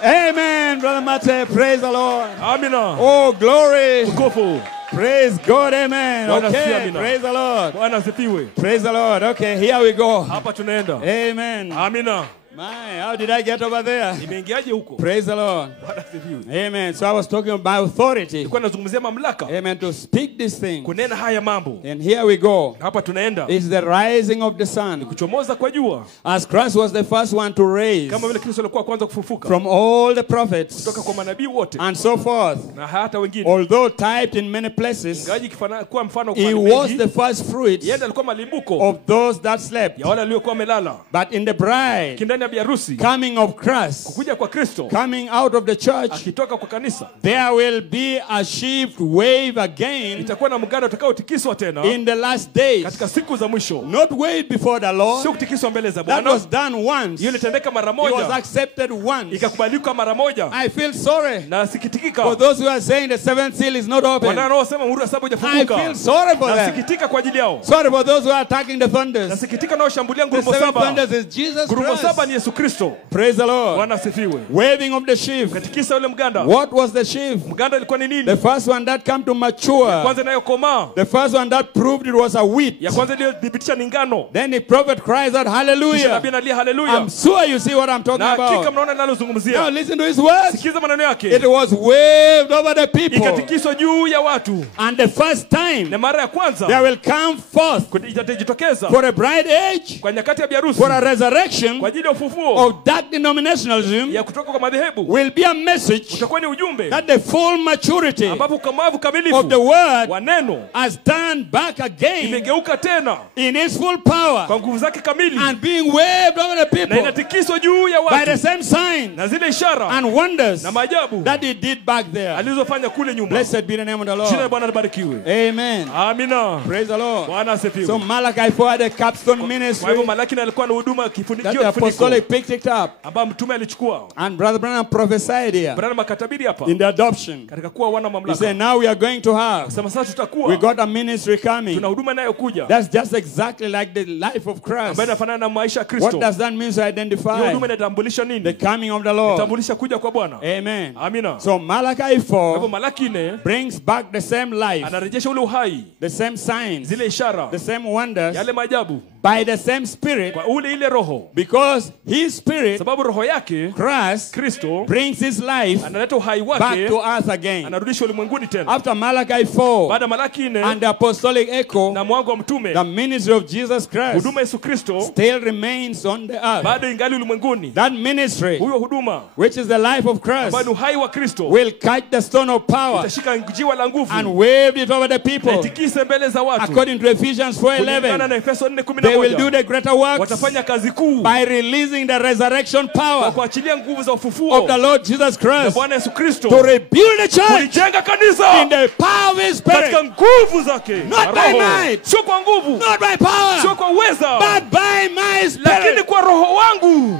Amen, brother Mate. Praise the Lord. Amina. Oh, glory. Tukufu. Praise God. Amen. Bwana asifiwe, Okay. amina. Praise the Lord. Bwana asifiwe. Praise the Lord. Okay, here we go. Hapa tunaenda. Amen. Amina. My, how did I get over there? Imeingiaje huko? Praise the Lord. Bwana asifiwe. Amen. So I was talking about authority. Nilikuwa nazungumzia mamlaka. Amen. To speak this thing. Kunena haya mambo. And here we go. Hapa tunaenda. It's the rising of the sun. Kuchomoza kwa jua. As Christ was the first one to raise Kama vile Kristo alikuwa kwanza kufufuka. from all the prophets Kutoka kwa manabii wote. and so forth. Na hata wengine. Although typed in many places, Ingawaji kuwa mfano kwa he mahali was mengi, the first fruits yeye alikuwa malimbuko of those that slept. ya wale waliokuwa wamelala. But in the bride, Kindani ya biharusi, coming of Christ, kukuja kwa Kristo, coming out of the church, akitoka kwa kanisa, there will be a shift wave again itakuwa na mganda utakaotikiswa tena in the last days. katika siku za mwisho. Not wave before the Lord. Sio kutikiswa mbele za That Bwana. was done once. Hiyo ilitendeka mara It was moja, accepted once. ikakubalika mara moja. I feel sorry Na sikitikika for those who are saying the seventh seal is not open. wanaosema muhuri wa saba I hujafunguka. feel sorry for them. Nasikitika kwa ajili yao. Sorry for those who are attacking the thunders. Nasikitika nao shambulia The ngurumo seven saba. thunders is Jesus Ngurumo saba Christ. ni Yesu Kristo. Praise the Lord. Bwana asifiwe. Waving of the sheaf. Katikisa yule mganda. What was the sheaf? Mganda ilikuwa ni nini? The first one that came to mature. Kwanza inayokomaa. The first one that proved it was a wheat. Ya kwanza iliyodhibitisha ni ngano. Then the prophet cries out, Kisha hallelujah. nabii analia haleluya. I'm sure you see what I'm talking Na hakika about. mnaona Now ninalozungumzia. listen to his words. Sikiza maneno It yake. was waved over the people. Ikatikiswa juu ya watu. And the first time Na mara ya there kwanza will come forth itajitokeza for a bride age, kwa nyakati ya biharusi for a resurrection kwa ajili ya ufufuo of dark denominationalism, ya kutoka kwa madhehebu. will be a message Utakuwa ni ujumbe that the full maturity ambapo ukomavu of the kamilifu word wa neno has turned back again imegeuka tena in its full power kwa nguvu zake kamili and being waved over the na people inatikiswa juu ya by the watu same signs na zile ishara and wonders na maajabu that he did back there. alizofanya kule nyuma. Blessed be the name of the Jina la Lord. Bwana libarikiwe. Amen. Amina. Praise the Lord. Bwana So asifiwe. Malachi 4 had a capstone Kwa ministry hivyo Malaki na alikuwa na huduma that kifuniko the apostolic picked it up. ambayo mtume alichukua. And Brother Branham prophesied here Bwana makatabiri hapa in the adoption. katika kuwa wana He mamlaka. said, now we are going to have, Sema sasa we tutakuwa got a ministry coming. tuna huduma inayokuja That's just exactly like the life of Christ. ambayo inafanana na maisha ya What Kristo. does that mean to Hiyo identify? huduma inatambulisha The nini? coming of the Lord. Inatambulisha kuja kwa Bwana. Amen. Amina. So Malachi Kwa hivyo 4 Malaki 4 brings back the same life, anarejesha ule uhai, the same signs, zile ishara, the same wonders yale maajabu by the same Spirit, kwa ule ile roho, because His Spirit, sababu roho yake Christ, Kristo brings His life analeta uhai back wake, to earth again. anarudisha ulimwenguni tena. After Malachi 4 Baada ya Malaki 4 and the apostolic echo, na mwango wa mtume, the ministry of Jesus Christ huduma Yesu Kristo still remains on the earth. bado ingali ulimwenguni. That ministry, Huyo huduma which is the life of ambayo Christ, ni uhai wa Kristo will catch the stone of power itashika jiwa la nguvu and wave it over the na people. itikise mbele za watu. According to Ephesians Kulingana 4:11, na Efeso they will do 4:11 the greater works watafanya kazi kuu by releasing the resurrection kwa power kuachilia nguvu za of ufufuo the Lord Jesus na Christ Bwana Yesu Kristo to rebuild the church kulijenga kanisa in the power of His katika Spirit, nguvu zake Not na by roho. might. Sio kwa nguvu, not by sio power, kwa uweza, but by my lakini Spirit. kwa roho wangu.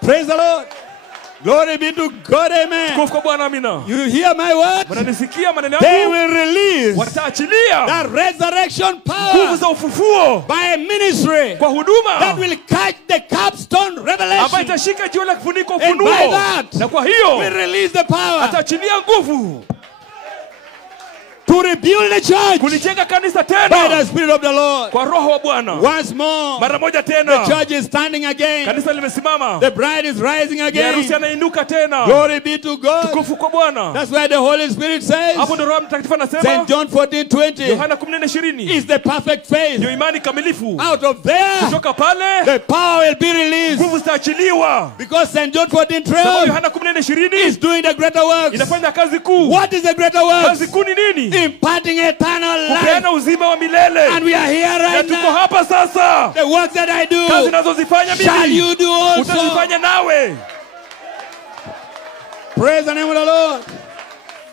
Praise the Lord. Glory be to God. Amen. Tukufu kwa Bwana. Amina. You hear my word? Wananisikia maneno They yangu? will release Wataachilia the resurrection nguvu power za ufufuo by a ministry kwa huduma that will catch the capstone ambayo revelation. itashika jiwe la kifuniko And by ufunuo, that, na kwa will hiyo release the power ataachilia nguvu to rebuild the church kulijenga kanisa by the tena Spirit of the Lord. kwa roho wa Bwana. Once more, Mara moja the tena church is standing again. kanisa limesimama, The bride is rising harusi again. anainuka tena. Glory be to God. Tukufu kwa Bwana. That's why the Holy Spirit says, Hapo ndo Roho Mtakatifu anasema St. John 14:20, Yohana 14:20 is the perfect faith. ndio imani kamilifu. Out of there, Kutoka pale the power will be released. nguvu zitaachiliwa, Because St. John sababu 14:12 Yohana is 14:20 doing the greater works. inafanya kazi kuu. What is the greater Kazi works? kuu ni nini? Imparting eternal life. Kupeana uzima wa milele. And we are here Na right tuko now. hapa sasa. The works that I Kazi do, nazozifanya shall mimi you do also. utazifanya nawe. Praise the name of the Lord.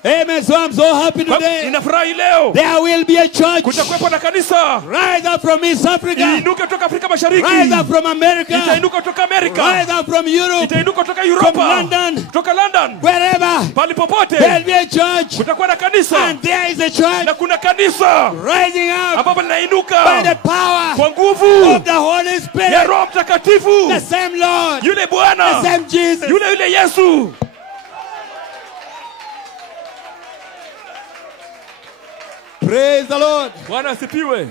Amen. So I'm so happy Kwa hivyo today. ninafurahi leo There will be a church. kutakuwepo na kanisa Rise up from East Africa. iinuke kutoka Afrika Mashariki, Rise up from America. itainuka kutoka Amerika, Rise up from Europe. itainuka kutoka From Europa, London. kutoka London, Wherever. pali There'll popote be a church. kutakuwa na kanisa, And there is a church na kuna kanisa rising up ambapo by linainuka the power kwa nguvu of the Holy ya Spirit. Roho Mtakatifu, The same Lord. yule The Bwana, same Jesus. yule Yesu. Praise the Lord. Bwana asifiwe.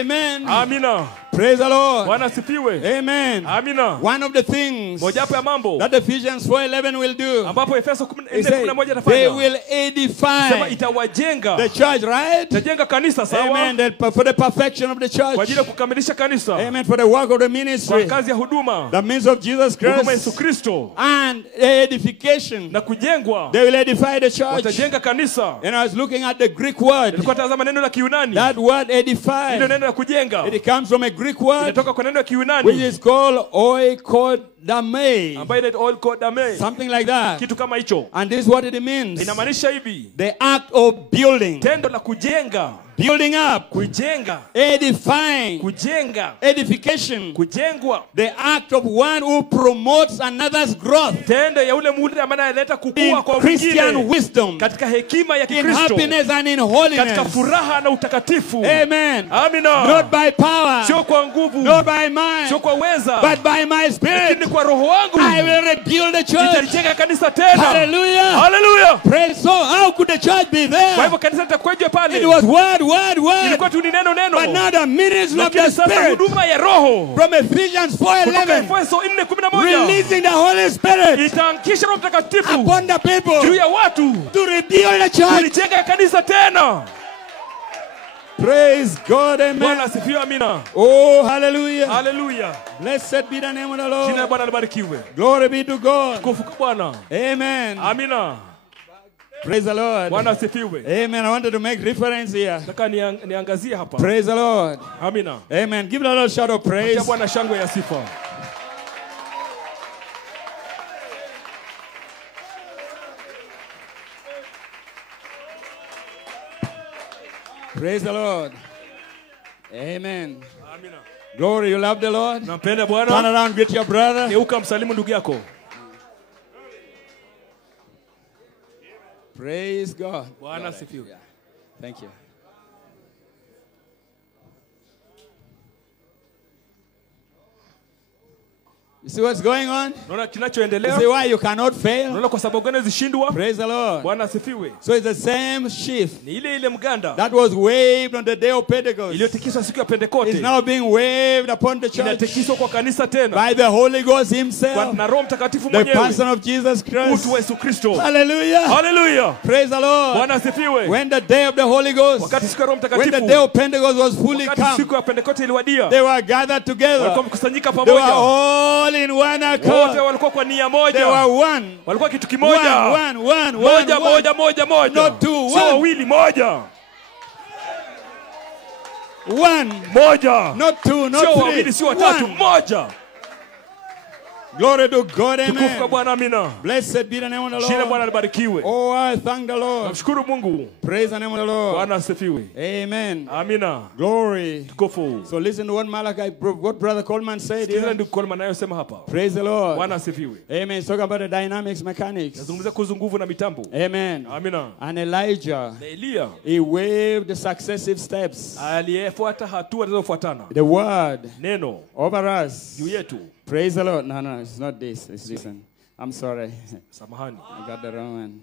Amen. Amina. Praise the Lord. Bwana asifiwe. Amen. Amina. One of the things Mojawapo ya mambo that Ephesians 4:11 will do, ambapo Efeso he said, 4:11 they itafanya, will sema edify itawajenga, the church, right? itajenga kanisa, Amen. sawa, For the perfection of the kwa church. ajili ya kukamilisha kanisa, Amen. For the work of the kwa ministry. kazi ya huduma, The means of Jesus huduma Yesu Christ. Kristo, And edification. na kujengwa. They will edify the church. Watajenga kanisa. And I was looking at the Greek word. Nilikuwa tazama neno la Kiyunani, That word hilo edify. neno la kujenga It comes from a Greek Greek word inatoka kwa neno ya which Kiyunani is called oikodame. ambayo inaitwa oikodame, Something like that. kitu kama hicho. And this is what it means. Inamaanisha hivi, The act of building. tendo la kujenga, Building up. kujenga, Edifying. kujenga, Edification. kujengwa, The act of one who promotes another's growth tendo ya ule mtu ambaye analeta in kukua kwa Christian wengine wisdom, katika hekima ya in Kikristo, happiness and in katika holiness. furaha na utakatifu. Amen. Amina. Not by power, Sio kwa nguvu, not by might, sio kwa uweza, but by my lakini spirit. kwa roho wangu I will rebuild the church. nitalijenga kanisa tena. Hallelujah. Hallelujah. Praise. So how could the church be Kwa there? hivyo kanisa litakuwaje pale? It was word, word, word. Ilikuwa tu ni neno neno. But now the ministry of Lakini the sasa Spirit huduma ya roho from Ephesians kutoka 4:11 Efeso 4:11 releasing the Holy Spirit itankisha Roho Mtakatifu upon the juu people ya watu to rebuild the church. kulijenga kanisa tena. Praise God, Bwana amen. asifiwe, amina. Oh, hallelujah. Haleluya. Blessed be the name of the Jina la Lord. Bwana libarikiwe. Glory be to God. Tukufu kwa Bwana. Amen. Amina. Praise the Lord. Bwana asifiwe. Amen. I wanted to make reference here. Nataka niangazie hapa. Praise the Lord. Amina. Amen. Give a little shout of praise. Acha Bwana shangwe ya sifa. Praise the Lord. Amen. Amina. Glory, you love the Lord? Nampenda Turn Bwana. around, greet your brother. Geuka msalimu ndugu yako. Praise God. Bwana asifiwe. Thank you. You see what's going on? Unaona You kinachoendelea? see why you cannot fail? Unaona kwa sababu gani zishindwa? Praise the Lord. Bwana asifiwe. So it's the same sheaf Ni ile mganda that was waved on the day of Pentecost. iliyotikiswa siku ya It's Pentekoste. now being waved upon the church Inatikiswa kwa kanisa tena by the Holy Ghost kwa Himself, na Roho Mtakatifu the mwenyewe. person of Jesus Christ. Mtu wa Yesu Kristo. Hallelujah. Haleluya. Praise the Lord. Bwana asifiwe. When the day of the Holy Ghost, Wakati siku ya Roho when the day Mtakatifu, of Pentecost was fully wakati come, siku ya Pentekoste iliwadia, they were gathered together. walikuwa wamekusanyika They were pamoja. all in one Wote accord. walikuwa kwa nia They moja. were one. Walikuwa kitu kimoja. One. Moja moja moja moja. Not two, Sio one. wawili, moja. One. Moja. Not two, not Sio three. wawili, sio watatu, One. moja. Glory to God, Tukufu kwa amen. Bwana, amina. Blessed be the name of the Jina la Bwana Lord. libarikiwe. Oh, I thank the Lord. Namshukuru Mungu. Praise the name of the Lord. Bwana asifiwe. Amen. Amina. Glory. Tukufu. So listen to what what Brother Coleman said Sikiliza here. ndugu Coleman anayosema hapa. Praise the Lord. Bwana asifiwe. Amen. He's talking about the dynamics, mechanics. Nazungumzia kuhusu nguvu na mitambo. Amen. Amina. And Elijah, Na Eliya he waved the successive steps. aliyefuata hatua zinazofuatana. The word Neno over us. juu yetu. Praise the Lord. No, it's not this. It's this one. I'm sorry. Samahani. I got the wrong one.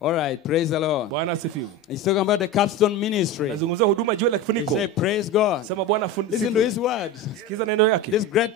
All right. Praise the Lord. Bwana asifiwe. He's talking about the capstone ministry. Nazungumzia huduma juu la He kifuniko. said, praise God. Sema Bwana Listen to his words. Sikiza neno yake. This great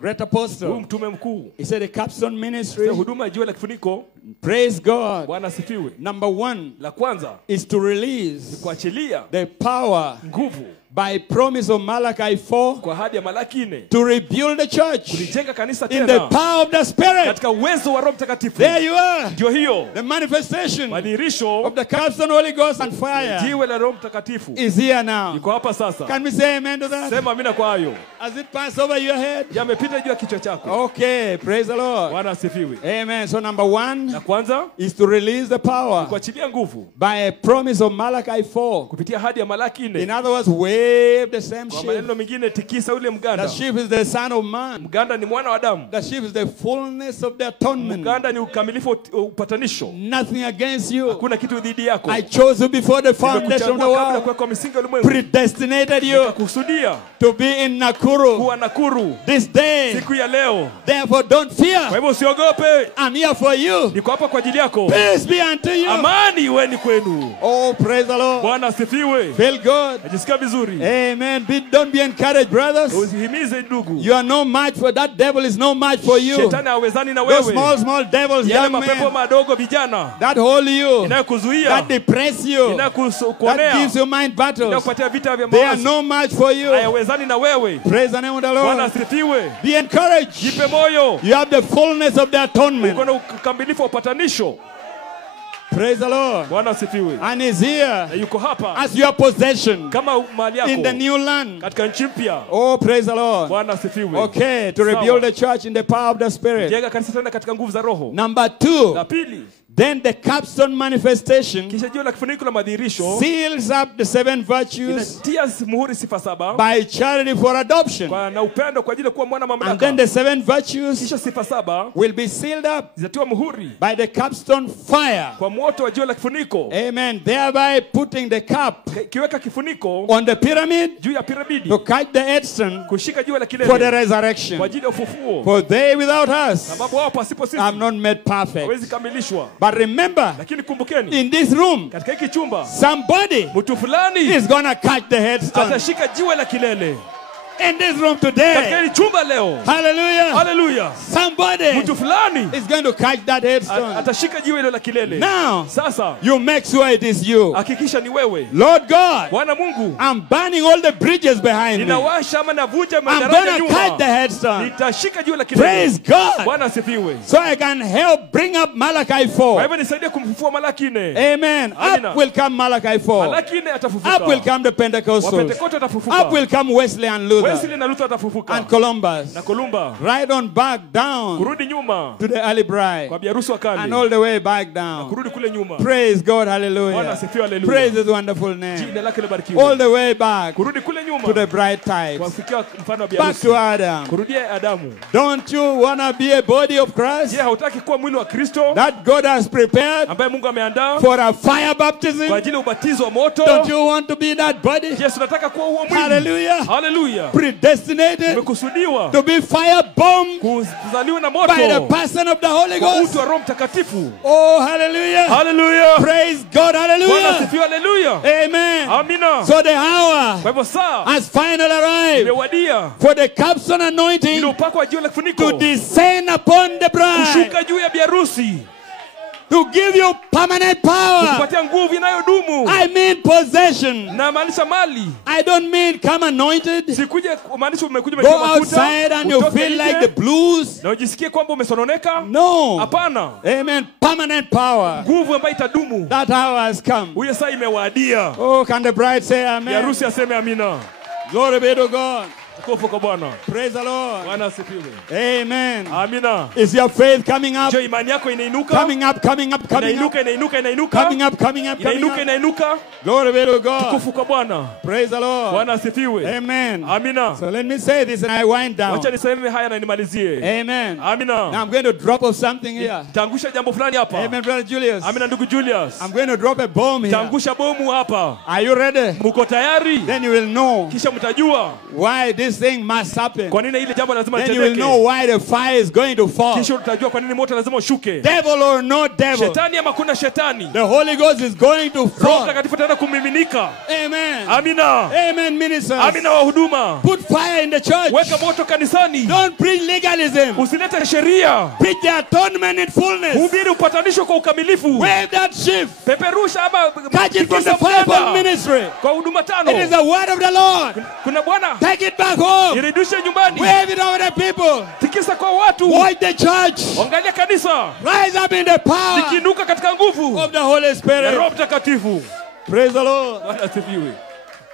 Huyu apostle. mtume mkuu. He said the capstone ministry. Huduma juu la kifuniko. Praise God. Bwana asifiwe. Number one La kwanza is to release kuachilia the power nguvu by promise of Malachi 4 kwa ahadi ya Malaki 4 to rebuild the church kulijenga kanisa in the tena power of the Spirit. katika uwezo wa Roho Mtakatifu. There you are. Ndio hiyo The manifestation madhihirisho of the capstone Holy Ghost and fire jiwe la Roho Mtakatifu is here now. iko hapa sasa. Can we say amen to that? Sema amina kwa hayo. Has it passed over your head? Yamepita juu ya kichwa chako. Okay, praise the Lord. Bwana asifiwe. Amen. So number one La kwanza is to release the power kuachilia nguvu by a promise of Malachi 4. kupitia ahadi ya Malaki In 4. other words, wave the same Kwa sheaf. maneno mengine, tikisa ule The mganda. sheaf is the son of man. Mganda ni mwana wa Adamu. The sheaf is the fullness of the atonement. Mganda ni ukamilifu wa upatanisho. Nothing against you. Hakuna kitu dhidi yako. I chose you before the foundation of the Nimekuchagua kabla world. kuwekwa misingi ya ulimwengu. Predestinated you Kusudia to be in Nakuru kuwa Nakuru this day. siku ya leo. Therefore, don't Kwa fear. hivyo usiogope. I'm here for you. Niko hapa kwa ajili yako. Peace be unto you. Amani iweni kwenu. Oh, praise the Lord. Bwana asifiwe. Feel good. Najisikia vizuri. Amen. Don't be encouraged, brothers. Usihimize ndugu. You are no match for that devil. Is no match for you. Shetani hawezani na Those wewe. small devils, Yale young mapepo men, madogo vijana that hold you, inayokuzuia, that depress you, that inayokuonea, gives you mind battles. inayokupatia vita vya They are mawazo. no match for you. Hayawezani na wewe. Praise the name of the Bwana Lord. asifiwe. Be encouraged. Jipe moyo. You have the fullness of the atonement. Uko na ukamilifu wa upatanisho. Praise the Lord. Bwana asifiwe. And is here Na yuko hapa as your possession kama mali yako in the new land. katika nchi mpya. Oh, praise the Lord. Bwana asifiwe. Okay, to rebuild the church in the power of the Spirit. Jenga kanisa tena katika nguvu za Roho. Number 2, La pili, then the capstone manifestation kisha jiwe la kifuniko la madhihirisho seals up the 7 virtues inatia muhuri sifa 7 by charity for adoption. na upendo kwa ajili ya kuwa mwana And mamlaka. then the 7 virtues Kisha sifa 7 will be sealed up zitatiwa muhuri by the capstone fire. kwa moto wa jiwe la kifuniko. Amen. Thereby putting the cap Kiweka kifuniko on the pyramid juu ya piramidi to catch the headstone kushika jiwe la for the kilele resurrection. kwa ajili ya ufufuo. For they without us Sababu wao pasipo sisi have not made perfect. hawezi kamilishwa. But remember, Lakini kumbukeni, in this room, katika hiki chumba somebody mtu fulani is going to catch the headstone. atashika jiwe la kilele. In this room Katika today, hili chumba leo, hallelujah, haleluya, somebody mtu fulani is going to catch that headstone. atashika jiwe hilo la kilele. Now, Sasa you make sure it is you. hakikisha ni wewe. Lord God, Bwana Mungu, I'm burning all the bridges behind me. ninawasha ama navunja I'm madaraja going to catch the nyuma. headstone. Nitashika jiwe la kilele. Praise God. Bwana asifiwe. So I can help bring up Malachi Kwa 4. hivyo nisaidie kumfufua Malaki 4. Amen. Amina. Up will come Malachi 4. Malaki 4 atafufuka. Up will come the Pentecostals. Wapentekoste atafufuka. Up will come Wesley and Luther Wesley na Luther atafufuka. and Columbus. Na Kolumba. Right on back down Kurudi nyuma to the early bride kwa biharusi wa and kale. all the way back down. Kurudi kule nyuma. Praise God. Bwana Hallelujah. asifiwe, haleluya. Praise His wonderful name. Jina lake libarikiwe. All the way back Kurudi kule nyuma to the bride kwa types. kufikia mfano wa Back biharusi. to Adam. Kurudia Adamu. Don't you want to be a body of Christ Je, hautaki kuwa mwili wa Kristo that God has prepared ambaye Mungu ameandaa for a fire baptism? kwa ajili ya ubatizo wa moto? Don't you want to be that body? Je, tunataka kuwa huo mwili? Hallelujah. Haleluya. Predestinated Umekusudiwa to be fire bombed kuzaliwa na by the moto person of the Holy kwa Ghost. utu wa Roho Mtakatifu. Oh, hallelujah. Haleluya. Praise God. Bwana Hallelujah. asifiwe, haleluya. Amen. Amina. So the hour Kwa hivyo saa has finally arrived imewadia for the capstone ili anointing upako wa jiwe la kifuniko to descend upon the bride, kushuka juu ya biharusi to give you permanent power. kupatia nguvu inayodumu. I mean possession. Na maanisha mali. I don't mean come anointed. Sikuje kumaanisha umekuja Go umetiwa mafuta. outside and you utoke feel nje, like the blues. na ujisikie kwamba umesononeka. No. Hapana. Amen. Permanent power. Nguvu ambayo itadumu. That hour has come. Huyo saa imewadia. Oh, can the bride say amen? Biharusi aseme amina. Glory be to God. Tukufu kwa Bwana. Praise the Lord. Bwana asifiwe. Amen. Amina. Is your faith coming up? Je, imani yako inainuka? Coming up, coming up, coming up. Inainuka, inainuka, inainuka. Coming up, coming up, coming Inainuka, up. inainuka. Glory be to God. Tukufu kwa Bwana. Praise the Lord. Bwana asifiwe. Amen. Amina. So let me say this and I wind down. Wacha niseme haya na nimalizie. Amen. Now Amina. I'm going to drop off something here. Tangusha jambo fulani hapa. Amen, Brother Julius. Amina ndugu Julius. I'm going to drop a bomb here. Tangusha bomu hapa. Are you ready? Mko tayari? Then you will know Kisha mtajua why this thing must happen. kwa nini ile jambo lazima Then you will know litendeke. why the fire is going to fall. Kisha utajua kwa nini moto lazima ushuke. Devil or no devil, Shetani ama kuna shetani. the Holy Ghost is going to Roho fall. Mtakatifu ataenda kumiminika. Amen. Amina. Amen, ministers. Amina wa huduma. Put fire in the church. Weka moto kanisani. Don't preach legalism. Usilete sheria. Preach the atonement in fullness. Hubiri upatanisho kwa ukamilifu. Wave that shift. Peperusha ama Catch it from the tikisa fivefold mkanda. ministry. Kwa huduma tano. It is the word of the Lord. Kuna Bwana. Take it back home. Irudishe nyumbani. Wave it over the people. Tikisa kwa watu. Watch the church. Angalia kanisa. Rise up in the power Likiinuka katika nguvu of the Holy ya Spirit. Roho Mtakatifu. Praise the Lord. Bwana asifiwe.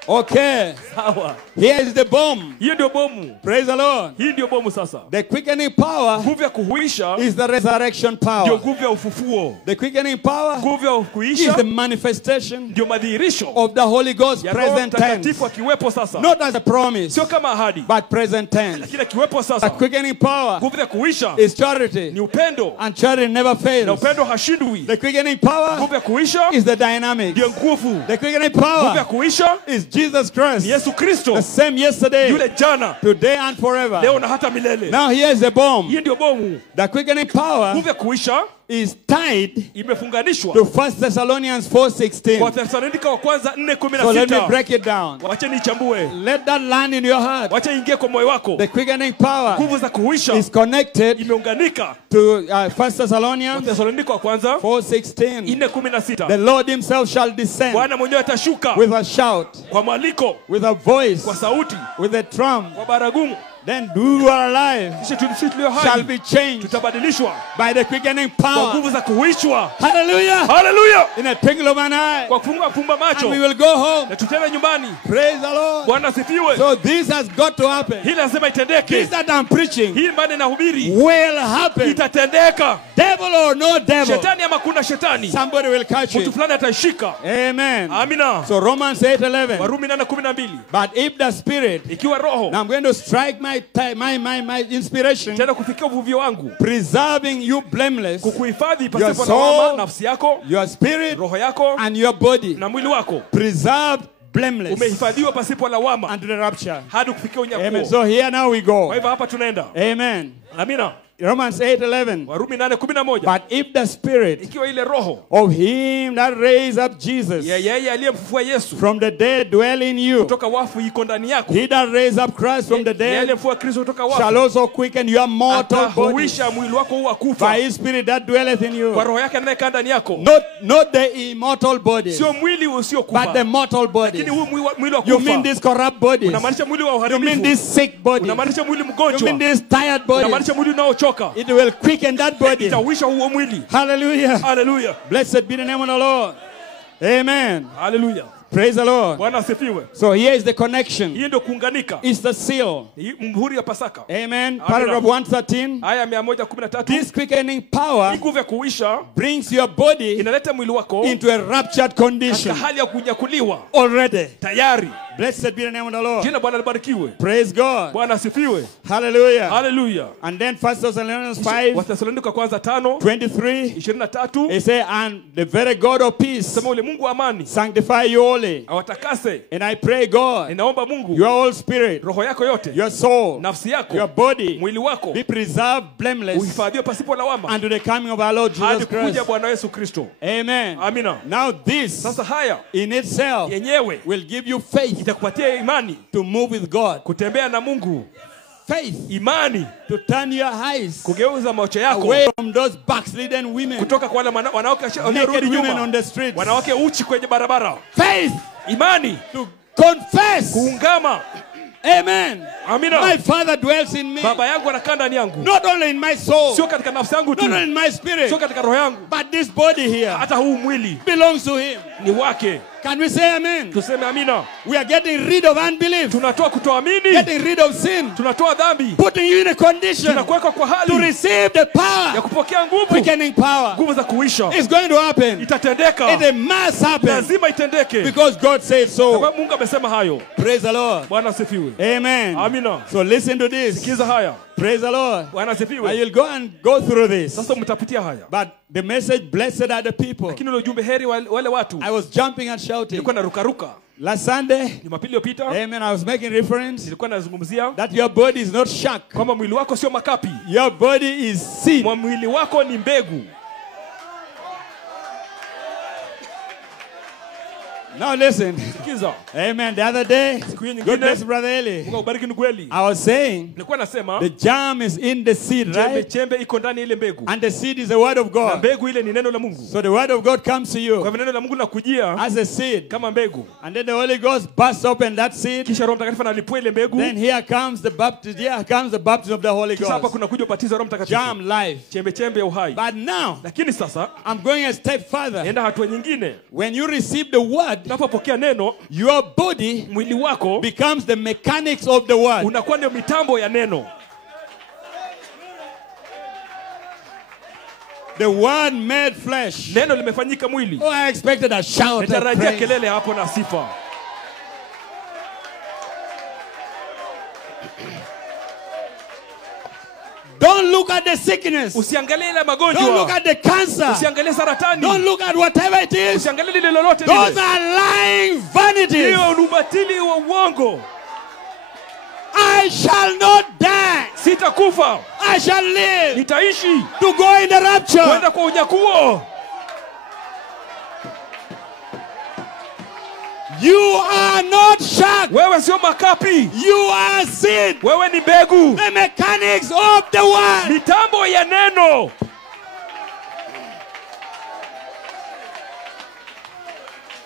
Okay. Sawa. Here is the bomb. Hiyo ndio bomu. Praise the Lord. Hii ndio bomu sasa. The quickening power Nguvu ya kuhuisha is the resurrection ndio power. nguvu ya ufufuo. The quickening power Nguvu ya is kuisha the manifestation ndio madhihirisho of the Holy Ghost ya Roho present tense. Mtakatifu akiwepo sasa. Not as a promise, Sio kama ahadi, but present tense. lakini akiwepo The sasa. quickening power Nguvu ya kuisha is charity, ni upendo, and charity never na fails. upendo hashindwi. The quickening power Nguvu ya kuisha is the dynamic. ndio nguvu. The quickening Nguvu ya power kuisha is Jesus Christ, ni Yesu Kristo, the same yesterday, yule jana, today, and forever. leo na hata milele. Now here's the bomb. Hii ndio bomu. The quickening power Nguvu ya kuisha is tied imefunganishwa to 1 Thessalonians 4:16. kwa Thessalonika wa kwanza So let me 4:16. break it down. Wacha nichambue. Let that land in your heart. Wacha ingie kwa moyo wako. The quickening power Nguvu za kuisha is connected imeunganika. to 1 Thessalonians Thessalonika wa kwanza 4:16. 4:16. The Lord himself shall descend Bwana mwenyewe atashuka with a shout, kwa mwaliko, with a voice, kwa sauti, with a trump, kwa baragumu, then who are alive kisha sisi tulio shall hai be changed tutabadilishwa by the quickening kwa power. nguvu za kuhuishwa. Hallelujah. Haleluya! In a twinkle of an eye. Kwa kufumba And we macho will go home. na tutende nyumbani. Praise the Lord. Bwana asifiwe. So this has got to happen. Hili lazima itendeke. This that I'm preaching Hii mbane na hubiri will happen. itatendeka. Devil or no devil. Shetani ama kuna shetani, Somebody will catch mtu it. fulani ataishika. Amen. Amina. So Romans 8:11. Warumi 8:12. But if the Spirit, Ikiwa roho, now I'm going to strike my inspiration, tena kufikia uvuvio wangu, preserving you blameless, kukuhifadhi Your pasipo na soul, lawama, nafsi yako, your spirit, roho yako and your body, na mwili wako preserved blameless umehifadhiwa pasipo lawama unto the rapture. hadi kufikia Amen. unyakuo. So here now we Kwa go. hivyo hapa tunaenda. Amen. Amina. Romans 8:11. Warumi 8:11. But if the Spirit Ikiwa ile roho of him that raised up Jesus ya yeye aliyemfufua Yesu from the dead dwell in you, kutoka wafu iko ndani yako, he that raised up Christ from the yeye dead aliyemfufua Kristo kutoka shall wafu also quicken your mortal body atahuisha mwili wako huu wa by kufa his Spirit that dwelleth in you. kwa roho yake anayekaa ndani yako. Not the immortal body, Sio mwili but the usiokufa, mortal body. lakini huu mwili wa You mean kufa. these corrupt bodies? Unamaanisha mwili wa You mean uharibifu, this sick body? unamaanisha mwili You mgonjwa, mean this tired body? unamaanisha mwili unaochoka. It will quicken that body. Itahuisha huo mwili. Hallelujah. Haleluya. Blessed be the name of the Lord. Amen. Haleluya. Praise the Lord. Bwana asifiwe. So here is the connection. Hii ndio kuunganika. It's the seal. Hii muhuri ya Pasaka. Amen. Paragraph 113. Aya 113. This quickening power Hii nguvu ya kuisha brings your body inaleta mwili wako into a raptured condition katika hali ya kunyakuliwa already. tayari. Blessed be the name of the Lord. Jina Bwana libarikiwe. Praise God. Bwana asifiwe. Hallelujah. Haleluya. And then 1 Thessalonians 5, Wathesalonika kwanza 5:23. 23, it says, and the very God of peace Sema ule Mungu wa amani sanctify you wholly. awatakase. And I pray, God, Ninaomba Mungu your whole spirit, roho yako yote, your soul, nafsi yako, your body mwili wako be preserved blameless uhifadhiwe pasipo lawama unto the coming of our Lord hadi Jesus kuja Christ. Bwana Yesu Kristo. Amen. Amina. Now this Sasa haya in itself yenyewe will give you faith itakupatia imani to move with God. kutembea na Mungu, Faith imani to turn your eyes kugeuza macho yako away from those backslidden women, kutoka kwa wale wanawake naked waliorudi women on nyuma, the streets. wanawake uchi kwenye barabara. Faith Imani to confess. kuungama. Amen. Amina. My Father dwells in me. Baba yangu anakaa ndani yangu, Not only in my soul, sio katika nafsi yangu tu, not only in my spirit, sio katika roho yangu, but this body here hata huu mwili belongs to Him. ni wake. Can we say amen? Tuseme amina. We are getting rid of unbelief, Tunatoa kutoamini, getting rid of sin, tunatoa dhambi, putting you in a condition tunakuweka kwa to hali receive the ya power, kupokea nguvu, quickening power. nguvu za kuisha. It's going to happen. Itatendeka, It must happen lazima itendeke, because God said so. sababu Mungu amesema hayo. Praise the Lord. Bwana asifiwe. Amen. Amina. So listen to this. Sikiza haya. Praise the Lord. Bwana I asifiwe. will go through this. Sasa mtapitia haya, But the message, blessed are the people. lakini ule ujumbe heri wale watu. I was jumping and shouting. Nilikuwa narukaruka Last Sunday, Jumapili iliyopita, amen, I was making reference nilikuwa nazungumzia that your body is not shark. kwamba mwili wako sio makapi, Your body is seed. mwili wako ni mbegu. Now listen. Sikiza. Amen. The other day, Siku nyingine, God bless Brother Eli. Mungu akubariki ni kweli. I was saying Nilikuwa nasema the germ is in the seed, chembe right? chembe iko ndani ya ile mbegu, And the seed is the word of na God. mbegu ile ni neno la Mungu. So the word of God comes to Kwa you hivyo neno la Mungu linakujia as a seed. kama mbegu, And then the Holy Ghost busts open that seed. kisha Roho Mtakatifu analipua ile mbegu, Then here comes the baptism of the Holy kisha hapa Ghost. kuna kuja ubatizo wa Roho Mtakatifu, Germ life. chembe chembe ya uhai. But now, Lakini sasa I'm going a step further. enda hatua nyingine. When you receive the word, Unapopokea neno, your body mwili wako becomes the mechanics of the word. unakuwa ndio mitambo ya neno. The word made flesh. Neno limefanyika mwili. Oh, I expected a shout. of Natarajia praise. kelele hapo na sifa. Don't look at the sickness. Usiangalie ile Don't look magonjwa, at the cancer. usiangalie saratani, Don't look at whatever it is. usiangalie lile lolote Those lile. are lying vanities. Hiyo ni ubatili wa uongo. I shall not die. Sitakufa, I shall live nitaishi to go in the rapture. kwenda kwa unyakuo. You are not shark. Wewe sio makapi, You are seed. wewe ni mbegu, The mechanics of the word. mitambo ya neno.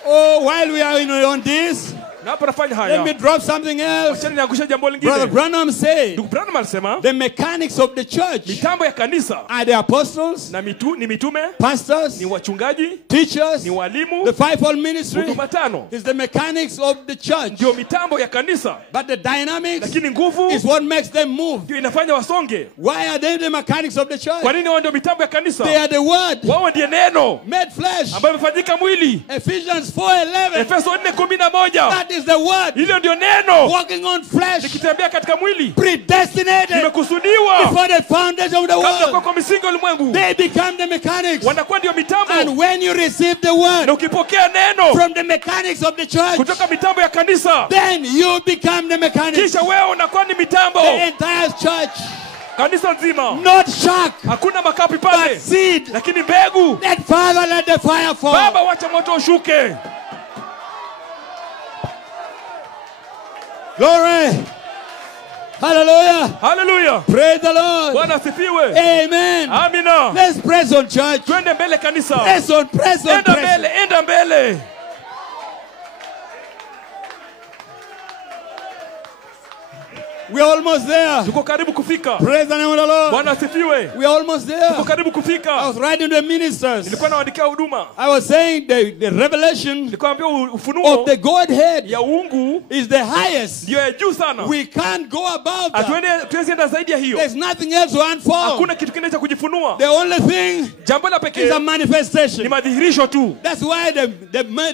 Oh, while we are on this, Na hapa nafanya let me haya. drop something else. Acha niangushe jambo Brother lingine. Branham said, Ndugu Branham alisema the mechanics of the church mitambo ya kanisa are the apostles, na ni mitume, pastors, ni wachungaji, teachers, ni walimu, the fivefold ministry. huduma tano. Is the mechanics of the church. Ndio mitambo ya kanisa. But the dynamics Lakini nguvu is what makes them move. ndio inafanya wasonge. Why are they the mechanics of the church? Kwa nini wao ndio mitambo ya kanisa? They are the word Wao ndiye neno made flesh. ambayo imefanyika mwili. Ephesians 4:11. Efeso 4:11. That is the word Hilo ndio neno walking on flesh, likitembea katika mwili. predestinated Limekusudiwa before the foundation of the kabla world. kwa misingi ya ulimwengu. They become the mechanics. Wanakuwa ndio mitambo. And when you receive the Na word ukipokea neno from the mechanics of the church, kutoka mitambo ya kanisa, then you become the mechanics. kisha wewe unakuwa ni mitambo. The entire church, Kanisa nzima. not shock, Hakuna makapi but pale, seed. lakini mbegu. Let Father, let the fire fall. Baba, wacha moto ushuke. Glory. Hallelujah. Haleluya. Praise the Lord. Bwana asifiwe. Amen. Amina. Let's press on, church. Twende mbele kanisa. Press on, press on, Enda press on. mbele, enda mbele. We're almost there. Tuko karibu kufika. Praise the name of the Lord. Bwana asifiwe. We're almost there. Tuko karibu I kufika. was writing to the ministers. Nilikuwa nawaandikia huduma. I was saying the revelation Nilikuwa naambia ufunuo of the Godhead ya uungu is the highest. ndio ya juu sana. We can't go above that. Hatuwezi enda zaidi ya hiyo. There's nothing else to unfold. Hakuna kitu kingine cha kujifunua. The only thing Jambo la is pekee a ni manifestation. madhihirisho tu. That's why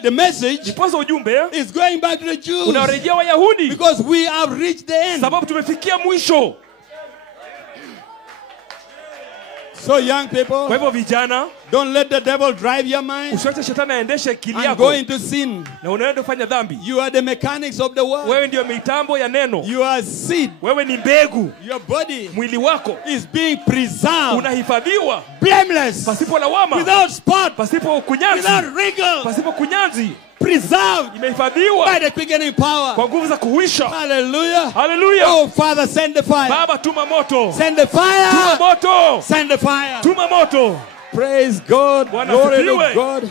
the message Ndiposa ujumbe is going back to the Jews. unawarejea Wayahudi Because we have reached the end. sababu tumefikia mwisho. So young people, Kwa hivyo vijana, don't let the devil drive your mind usiache shetani aendeshe akili and yako go into sin. na unaenda kufanya dhambi. You are the mechanics of the world. Wewe ndio mitambo ya neno. You are seed. Wewe ni mbegu. Your body Mwili wako is being preserved, unahifadhiwa blameless, pasipo lawama, without spot, pasipo kunyanzi, without wrinkle, pasipo kunyanzi. preserved Imehifadhiwa by the quickening power. kwa nguvu za kuhuisha. Hallelujah. Haleluya. Oh, Father, send the fire. Baba, tuma moto. Send the Tuma fire. moto. Send the fire. Tuma moto. Praise God. Bwana Glory asifiwe. to God.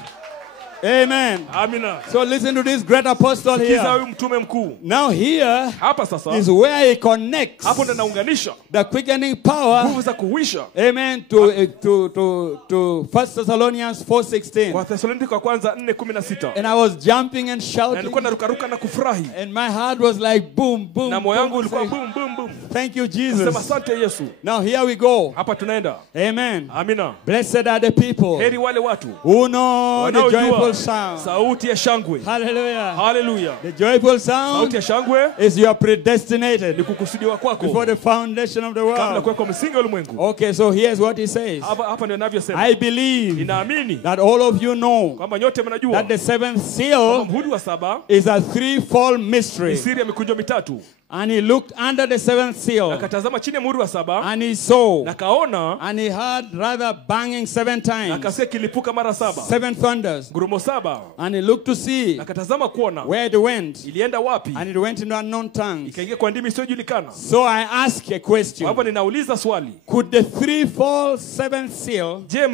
Amen. Amina. So listen to this great apostle Kiza here. huyu mtume mkuu. Now here Hapa sasa, is where he connects hapo ndo naunganisha the quickening power, nguvu za kuhuisha. amen, to 1 Thessalonians 4:16. Kwa Thessalonike wa kwanza 4:16. And I was jumping and Na shouting, nilikuwa narukaruka na kufurahi. and my heart was like boom, boom, Na moyo wangu boom. ulikuwa Say, boom boom boom. thank you, Sema Jesus. asante Yesu. Now here we go. Hapa tunaenda. Amen. Amina. Blessed are the people Heri wale watu who know the wanaojua joyful sound. sauti ya shangwe. Hallelujah. Haleluya. The joyful Sauti sound ya shangwe is you are predestinated ni kukusudiwa before kwako the foundation of the kabla world. kuwekwa msingi wa ulimwengu. Okay, so here's what he says. Hapa ndio ninavyosema. I believe Ninaamini that all of you know kwamba nyote mnajua that the seventh kwamba seal muhuri wa saba is a threefold ni mystery. siri ya mikunjo mitatu. And he looked under the seventh seal Akatazama chini ya muhuri wa saba and he saw na kaona and he heard rather banging 7 na times, akasikia kilipuka mara saba, 7 thunders. ngurumo saba. And he looked to see Na akatazama kuona where it went, ilienda wapi, and it went into unknown tongues. ikaingia kwa ndimi isiyojulikana. So I ask a question. Hapo ninauliza swali, Could the threefold seventh seal, je,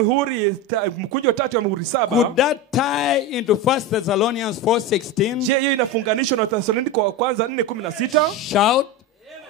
mkunjo tatu ya muhuri saba, could that tie into 1 Thessalonians 4:16? je, hiyo inafunganishwa na Thessalonike wa kwanza 4:16? Shout,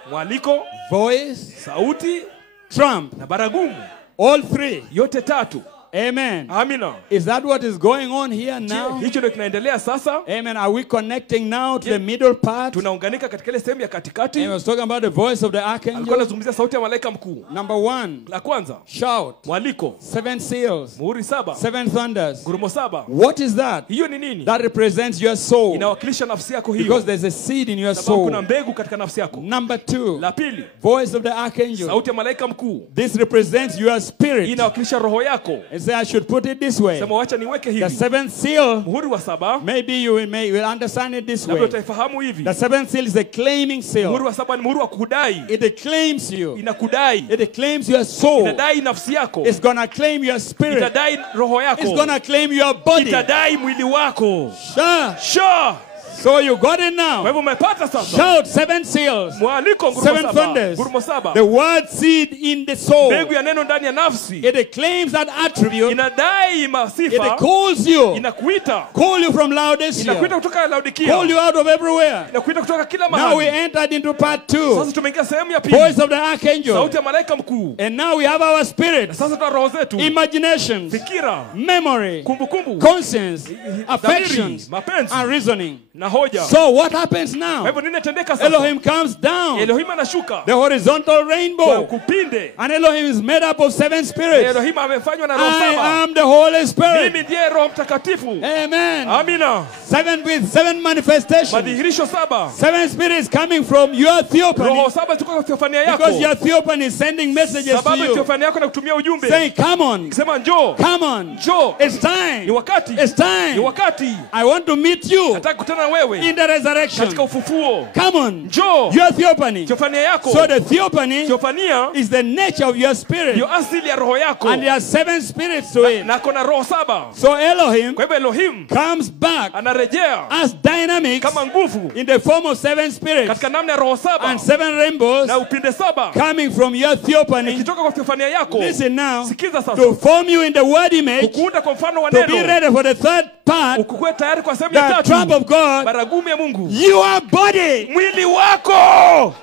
Mwaliko, voice, sauti trump, na baragumu, all three. yote tatu. Amen. Amina. Is that what is going on here now? Hicho ndio kinaendelea sasa. Amen. Are we connecting now to the middle part? Tunaunganika katika ile sehemu ya katikati. And I was talking about the voice of the Alikuwa archangel. anazungumzia sauti ya malaika mkuu. Number 1, La kwanza, shout, mwaliko, 7 seals, muhuri saba, 7 thunders. ngurumo saba. What is that? Hiyo ni nini? That represents your soul, Inawakilisha nafsi yako because hiyo. there's a seed in your Sababu kuna soul. mbegu katika nafsi yako. Number 2, La pili, voice of the archangel. sauti ya malaika mkuu. This represents your spirit. Inawakilisha roho yako. And say, I should put it this way. Sema wacha niweke The hivi. 7th seal, Muhuri wa saba, maybe you will understand it this labda way. utaifahamu hivi. The 7th seal is a claiming Muhuri seal. wa saba ni muhuri wa kudai. It claims you. Inakudai. It claims your soul. Itadai nafsi yako. It's gonna claim your spirit. Itadai roho It's yako. gonna claim your body. Itadai mwili wako. Sure. Sure. So you got it Kwa now. hivyo umepata sasa. Shout 7 seals. Mwaliko ngurumo 7 saba. thunders. Ngurumo saba. The word seed in the soul. Mbegu ya neno ndani ya nafsi. It claims that attribute. Inadai masifa. It calls you. Inakuita. Call you from Laodicea. Inakuita kutoka Laodikia. Call you out of everywhere. Inakuita kutoka kila Now we mahali. entered into part 2. Sasa tumeingia sehemu ya pili. Voice of the archangel. Sauti ya malaika mkuu. And now we have our spirit, Sasa tuna roho zetu. imaginations, Fikira. memory, Kumbukumbu. conscience, affections, Mapenzi. and reasoning. Na hoja. So what happens Kwa now? hivyo nini inatendeka sasa? Elohim comes down, Elohim anashuka. the horizontal Kwa rainbow. kupinde. And Elohim is made up of 7 spirits. Elohim amefanywa na roho I saba. am the Holy Spirit. Mimi ndiye Roho Mtakatifu. Amen. Amina. 7 with 7 manifestations. Madhihirisho saba. 7 spirits coming from your theophany. Roho saba zitoka kwa theofania yako. Because your theophany is sending messages to Sababu you. theofania yako na kutumia ujumbe. Saying, come on, Sema njoo. come on. Njoo. It's time. Ni wakati. It's time. Ni wakati. I want to meet you Nataka kukutana na wewe in the resurrection. katika ufufuo. Come on. Njoo. Your theophany. Theofania yako. So the theophany Theofania is the nature of your spirit. ndio asili ya roho yako. And there are 7 spirits to it. Na kona roho saba. So Elohim Kwa hivyo Elohim comes back anarejea as dynamics kama nguvu in the form of 7 spirits katika namna ya roho saba and 7 rainbows na upinde saba coming from your theophany. ikitoka kwa theofania yako. Listen now. Sikiza sasa. To form you in the word image, Kukuunda kwa mfano wa to be neno. ready for the third part, Ukuwe tayari kwa sehemu ya the tatu. trump of God, Baragumu ya Mungu. your body. Mwili wako.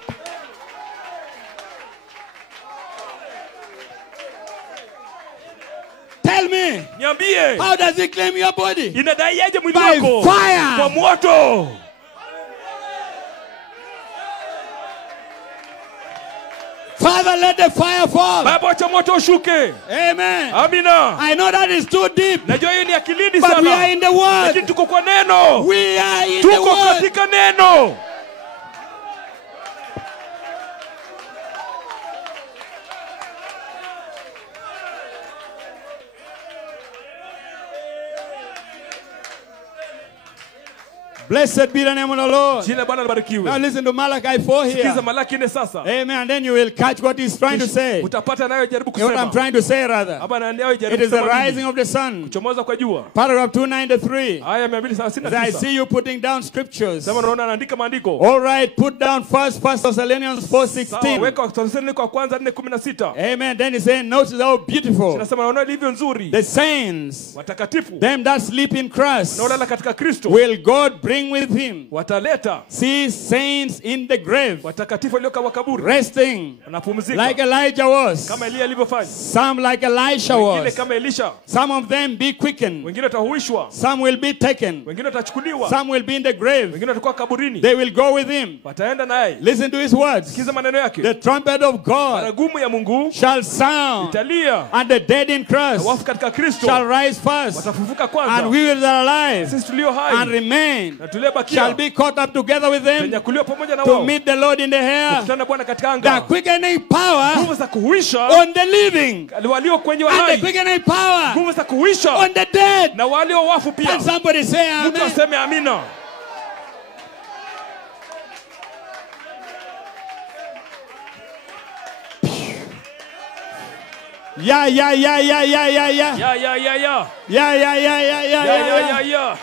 Tell me, Niambie. how does he claim your body? Inadai aje mwili By wako? fire. Kwa moto. Father, let the fire fall. Baba acha moto ushuke. Amen. Amina. I know that is too deep, Najua hiyo ni akilini but we are sana. in the word. Lakini tuko kwa neno. We are in the Tuko word. katika neno. Blessed be the name of the Lord. Jina la Bwana Now libarikiwe. listen to Malachi 4 Sikiza here. Malaki 4 sasa. Amen. And then you will catch what he's trying to say. Utapata nayo jaribu What I'm kusema. trying to say rather. Hapa na nayo It jaribu is the kusema. rising of the sun. Kuchomoza kwa jua. Paragraph 293. Aya As I 239. see you putting down scriptures. Sema unaona anaandika maandiko. All right, put down first Thessalonians Sawa, 4:16. weka Wathesalonike wa kwanza 4:16. Amen. Then he's saying, notice how beautiful Nasema naona ilivyo nzuri. the saints, Watakatifu them that sleep in Christ, na walala katika Kristo will God bring with him. wataleta. See saints in the grave, Watakatifu walio kwa kaburi resting wanapumzika like Elijah was, kama Elia alivyofanya. some like Elisha Wengine was. kama Elisha. Some of them be quickened, Wengine watahuishwa. some will be taken, Wengine watachukuliwa. some will be in the grave. Wengine watakuwa kaburini. They will go with him. Wataenda naye. Listen to his words. Sikiza maneno yake. The trumpet of God Baragumu ya Mungu shall sound, italia. and the dead in Christ Wafu katika Kristo shall rise first, watafufuka and kwanza. we will are alive Sisi tulio and hai remain na tuliobakia shall be caught up together with them tunyakuliwa pamoja na to wao. meet the Lord in the air. Kutana Bwana katika The anga. quickening power Nguvu za kuhuisha on the living, walio kwenye and the wahai. quickening power Nguvu za kuhuisha on the dead. na walio wafu pia. And somebody say Mtu amen. aseme amina. Yeah, yeah, yeah, yeah, yeah, yeah, yeah. Ya ya ya ya. Yeah, yeah, yeah, yeah, yeah, Ya ya ya yeah. ya.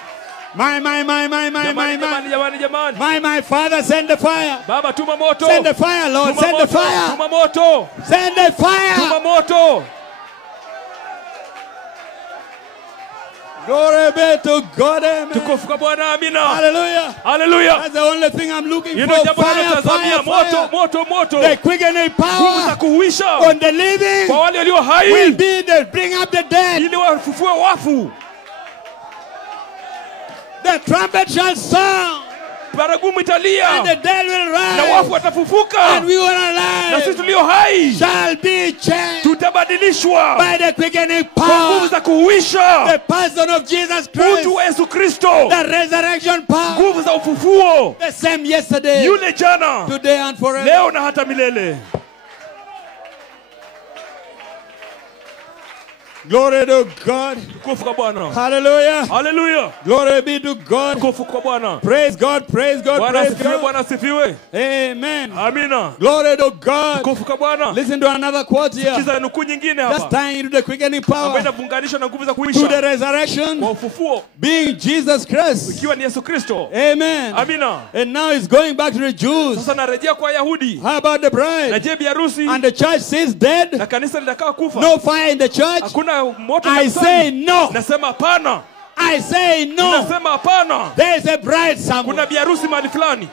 My. Jamani jamani. My Father, send the fire. Baba tuma moto. Send the fire, Lord. Tuma Send the moto. fire. Tuma moto. Send the fire. Tuma moto. Glory be to God. Amen. Tukufu kwa Bwana, amina. Hallelujah. Hallelujah. That's the only thing I'm looking Hilo for. jambo Fire, linalotazamia, fire, moto fire. moto. The quickening Nguvu za power kuhuisha on the living kwa wale walio will hai be the bring up the dead. ili wafufue wafu. The trumpet shall sound, Baragumu and the italia dead will na wafu rise, watafufuka and we will na sisi alive tulio hai shall be changed tutabadilishwa by the quickening kwa nguvu power. za kuhuisha The person of Jesus Christ, mtu wa Yesu Kristo, the resurrection power, nguvu za ufufuo, the same yesterday, yule jana, today, and forever. leo na hata milele. Glory to God. Tukufu kwa Bwana. Hallelujah. Hallelujah. Glory be to God. Tukufu kwa Bwana. Praise God. Praise God. Bwana Praise asifiwe, God. Bwana asifiwe. Amen. Amina. Glory to God. Tukufu kwa Bwana. Listen to another quote here. Kiza nukuu nyingine Just hapa. tying into the quickening power Ambayo inaunganishwa na nguvu za to the kuisha. resurrection Kwa ufufuo being Jesus Christ. ikiwa ni Yesu Kristo. Amen. Amina. And now he's going back to the Jews. Sasa narejea kwa Wayahudi. How about the Na bride? je, biharusi And the church says dead. na kanisa litakaa kufa? No fire in the church. Hakuna moto I kanisani. say no. Nasema hapana. I say no. Nasema hapana. There is a bride somewhere. Kuna biharusi mahali fulani.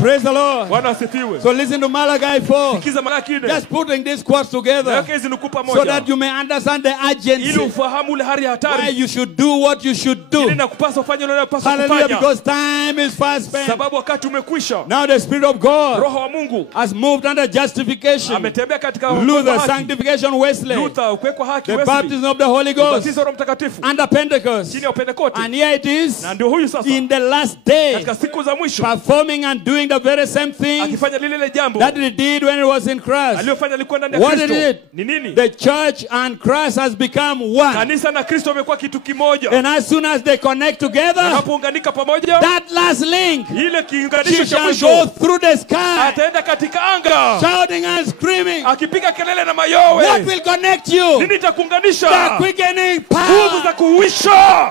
Praise the Lord. Bwana asifiwe. So listen to Malachi 4. Sikiza Malaki 4. Just putting these quotes together Naweka hizi nukuu so pamoja. that you may understand the Ili urgency ufahamu ile hali ya why hatari. you should do what you should Ili do. nakupasa ufanye ile unayopaswa Hallelujah, kufanya. because time is fast spent. Sababu wakati umekwisha. Now the Spirit of God Roho wa Mungu has moved under justification, ametembea katika Luther, haki. sanctification, Wesley, Luther kuwekwa haki, the Wesley. baptism of the Holy Ghost, Ubatizo wa Roho Mtakatifu. under Pentecost. Chini ya Pentekoste. And here it is Na ndio huyu sasa. in the last day, Katika siku za mwisho. performing and doing the very same thing Akifanya lile jambo. that he did when he was in Christ. Aliyofanya alikuwa ndani ya What did Kristo. it? Ni nini? The church and Christ has become one. Kanisa na Kristo wamekuwa kitu kimoja. And as soon as they connect together, Wanapounganika pamoja, that last link, ile she kiunganisho cha shall go mwisho through the sky, ataenda katika anga shouting and screaming. akipiga kelele na What mayowe. will connect you? Nini itakuunganisha? The quickening Nguvu za power. kuuisha.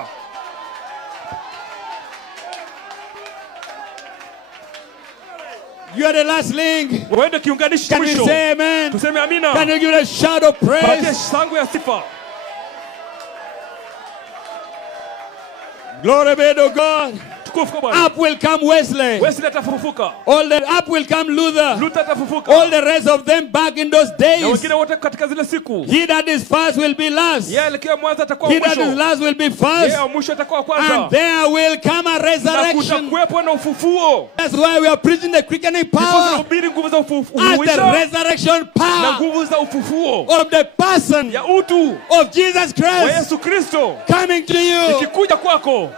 You are the last link. Waende kiunganishi cha Can we mwisho. say amen? Tuseme amina. Can you give a shout of Patie praise? sangu ya sifa. Glory be to God. Tukufu kwa Bwana. Up will come Wesley. Wesley atafufuka. Up will come Luther. Luther atafufuka. All the rest of them back in those Na days. wengine wote katika zile siku. He that is first will be last. Yeye alikiwa mwanzo atakuwa He that is mwisho. last will be Yeye first. wa mwisho atakuwa And kwanza. there will come a Na resurrection. kutakuwepo na ufufuo. That's why we are preaching the quickening Ndipo power tunahubiri nguvu za as the ufufuo resurrection na power nguvu za ufufuo of the person ya utu of Jesus wa Christ Yesu Kristo coming to you. ikikuja kwako.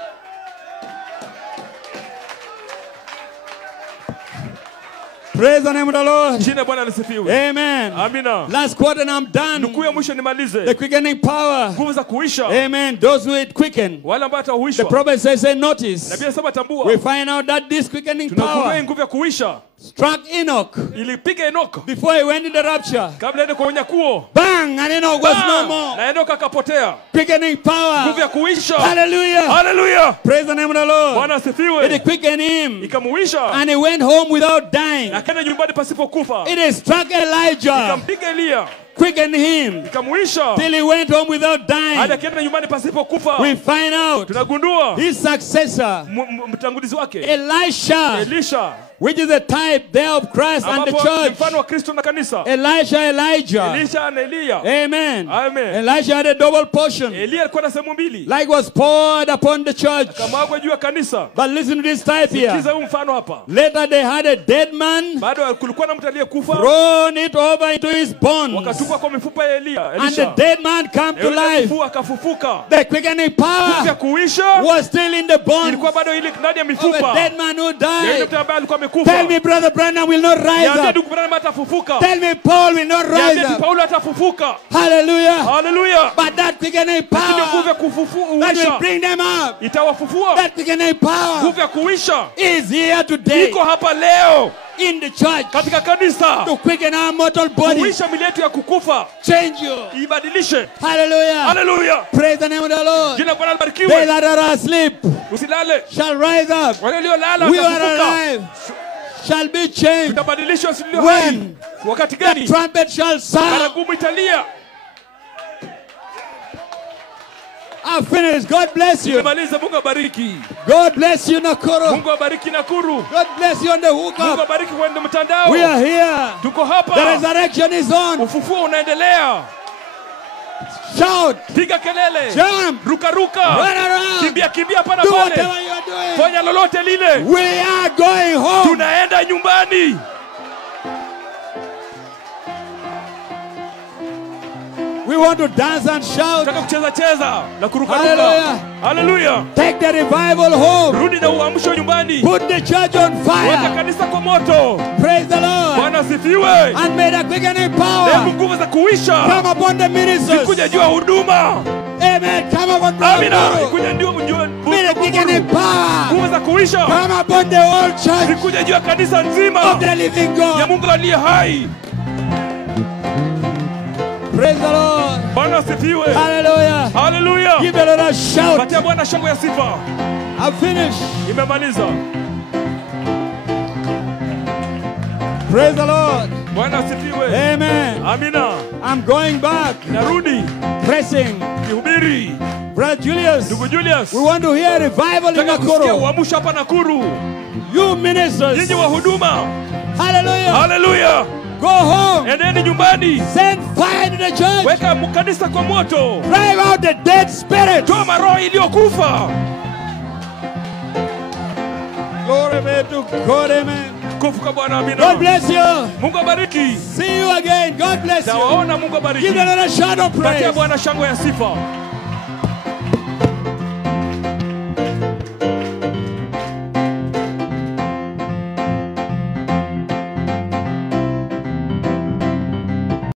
Praise the name of the Lord. Jina la Bwana lisifiwe. Amen. Amina. Last quote and I'm done. Nukuu ya mwisho The nimalize. quickening power. Nguvu za kuisha. Amen. Those who it quicken. Wale ambao The watahuishwa. prophet says, say, Na notice. pia sema tambua. We find out that this quickening Tunagundua power nguvu ya kuisha struck Enoch ilipiga Enoka before he went in the rapture. kabla aende kwa unyakuo. Bang! And Enoch was no more. Na Enoka akapotea. Quickening Nguvu power. ya kuisha. Hallelujah. Hallelujah. Praise the name of the Lord. Bwana It asifiwe. quickened him. Ikamuisha. And he went home without dying. Akaenda nyumbani pasipokufa. It struck Elijah. Ikampiga Elia. Quickened him Ikamuisha. till he went home without Hadi dying. akaenda nyumbani pasipokufa. We find out Tunagundua his successor, mtangulizi wake Elisha, Elisha, which is a type there of Christ and the ambapo ni church. mfano wa Kristo na kanisa. Elijah. Elisha na Elia. Amen. Amen. Elisha had a double portion, Elia alikuwa na sehemu mbili. like was poured upon the church. Kamwagwa juu ya kanisa. But listen to this type here. Sikiza huu mfano hapa. Later they had a dead man, Bado kulikuwa na mtu aliyekufa. thrown it over into his bones. Wakatupa kwa mifupa ya Elia. And the Elisha. dead man come to life. Akafufuka. The quickening Nguvu ya power kuisha was still in the bones ilikuwa bado ile ndani ya of a mifupa. dead man who Ya yule died. mtu ambaye alikuwa amekufa. Tell me, Brother Branham will not rise Niambie up. ndugu Branham atafufuka. Tell me, Paul will not rise Niambie up. Paulo atafufuka. Hallelujah. Hallelujah. But that quickening Lakini nguvu ya power that will kufufuisha bring them up, itawafufua. that quickening power Nguvu ya kuisha is here today iko hapa leo in the church katika kanisa. to quicken our mortal body, Kuisha mili yetu ya kukufa change you. ibadilishe. Hallelujah. Hallelujah. Praise the name of the Lord. Jina la Bwana They libarikiwe. that are asleep Usilale. shall rise up. Wale waliolala We are watafufuka. alive, shall be changed. Tutabadilishwa usilio When? hai. Wakati The gani? trumpet shall sound. Baragumu italia. I've finished. God bless you. Tumemaliza. Mungu abariki. God bless you, Nakoro. Mungu abariki Nakuru. God bless you on the Mungu hookup. abariki kwenye mtandao. We are here. Tuko The hapa. resurrection is on. Ufufuo unaendelea. Shout. Piga kelele. Jump. Ruka ruka. Run around. Kimbia kimbia hapa na Do pale. whatever you are doing. Fanya lolote lile. We are going home. Tunaenda nyumbani. We We want to dance and shout. Nataka kucheza cheza na kuruka Hallelujah. ruka. Hallelujah. Take the revival home. Rudi na uamsho nyumbani. Put the church on Weka fire. kanisa kwa moto. Praise the Lord. Bwana asifiwe. And may the quickening Hebu power nguvu za kuisha come upon the ministers. kuja juu ya huduma. Amen. Come upon the Amina. Lord. Kuja ndio May the quickening power nguvu za kuisha come upon the whole church kuja juu ya kanisa nzima of the living ya God. Mungu aliye hai. Praise the Lord. Bwana asifiwe. Hallelujah. Hallelujah. Give the Lord a shout. Patia Bwana shangwe ya sifa. I've finished. Nimemaliza. Praise the Lord. Bwana asifiwe. Amen. Amina. I'm going back. Narudi Pressing. kihubiri. Brother Julius, Ndugu Julius. we want to hear revival in Nataka kusikia Nakuru. uamsho hapa Nakuru. You ministers. Nyinyi wa huduma. Hallelujah. Hallelujah. Go home. Endeni nyumbani. Send fire to the church. Weka kanisa kwa moto. Drive out the dead spirit. Toa maroho iliyokufa. Glory be to God. Amen. Kufuka Bwana. Amina. God bless you. Mungu abariki. See you again. God bless you. Tawaona. Mungu abariki. Give the Lord a shout of Patia praise. Bwana shangwe ya sifa.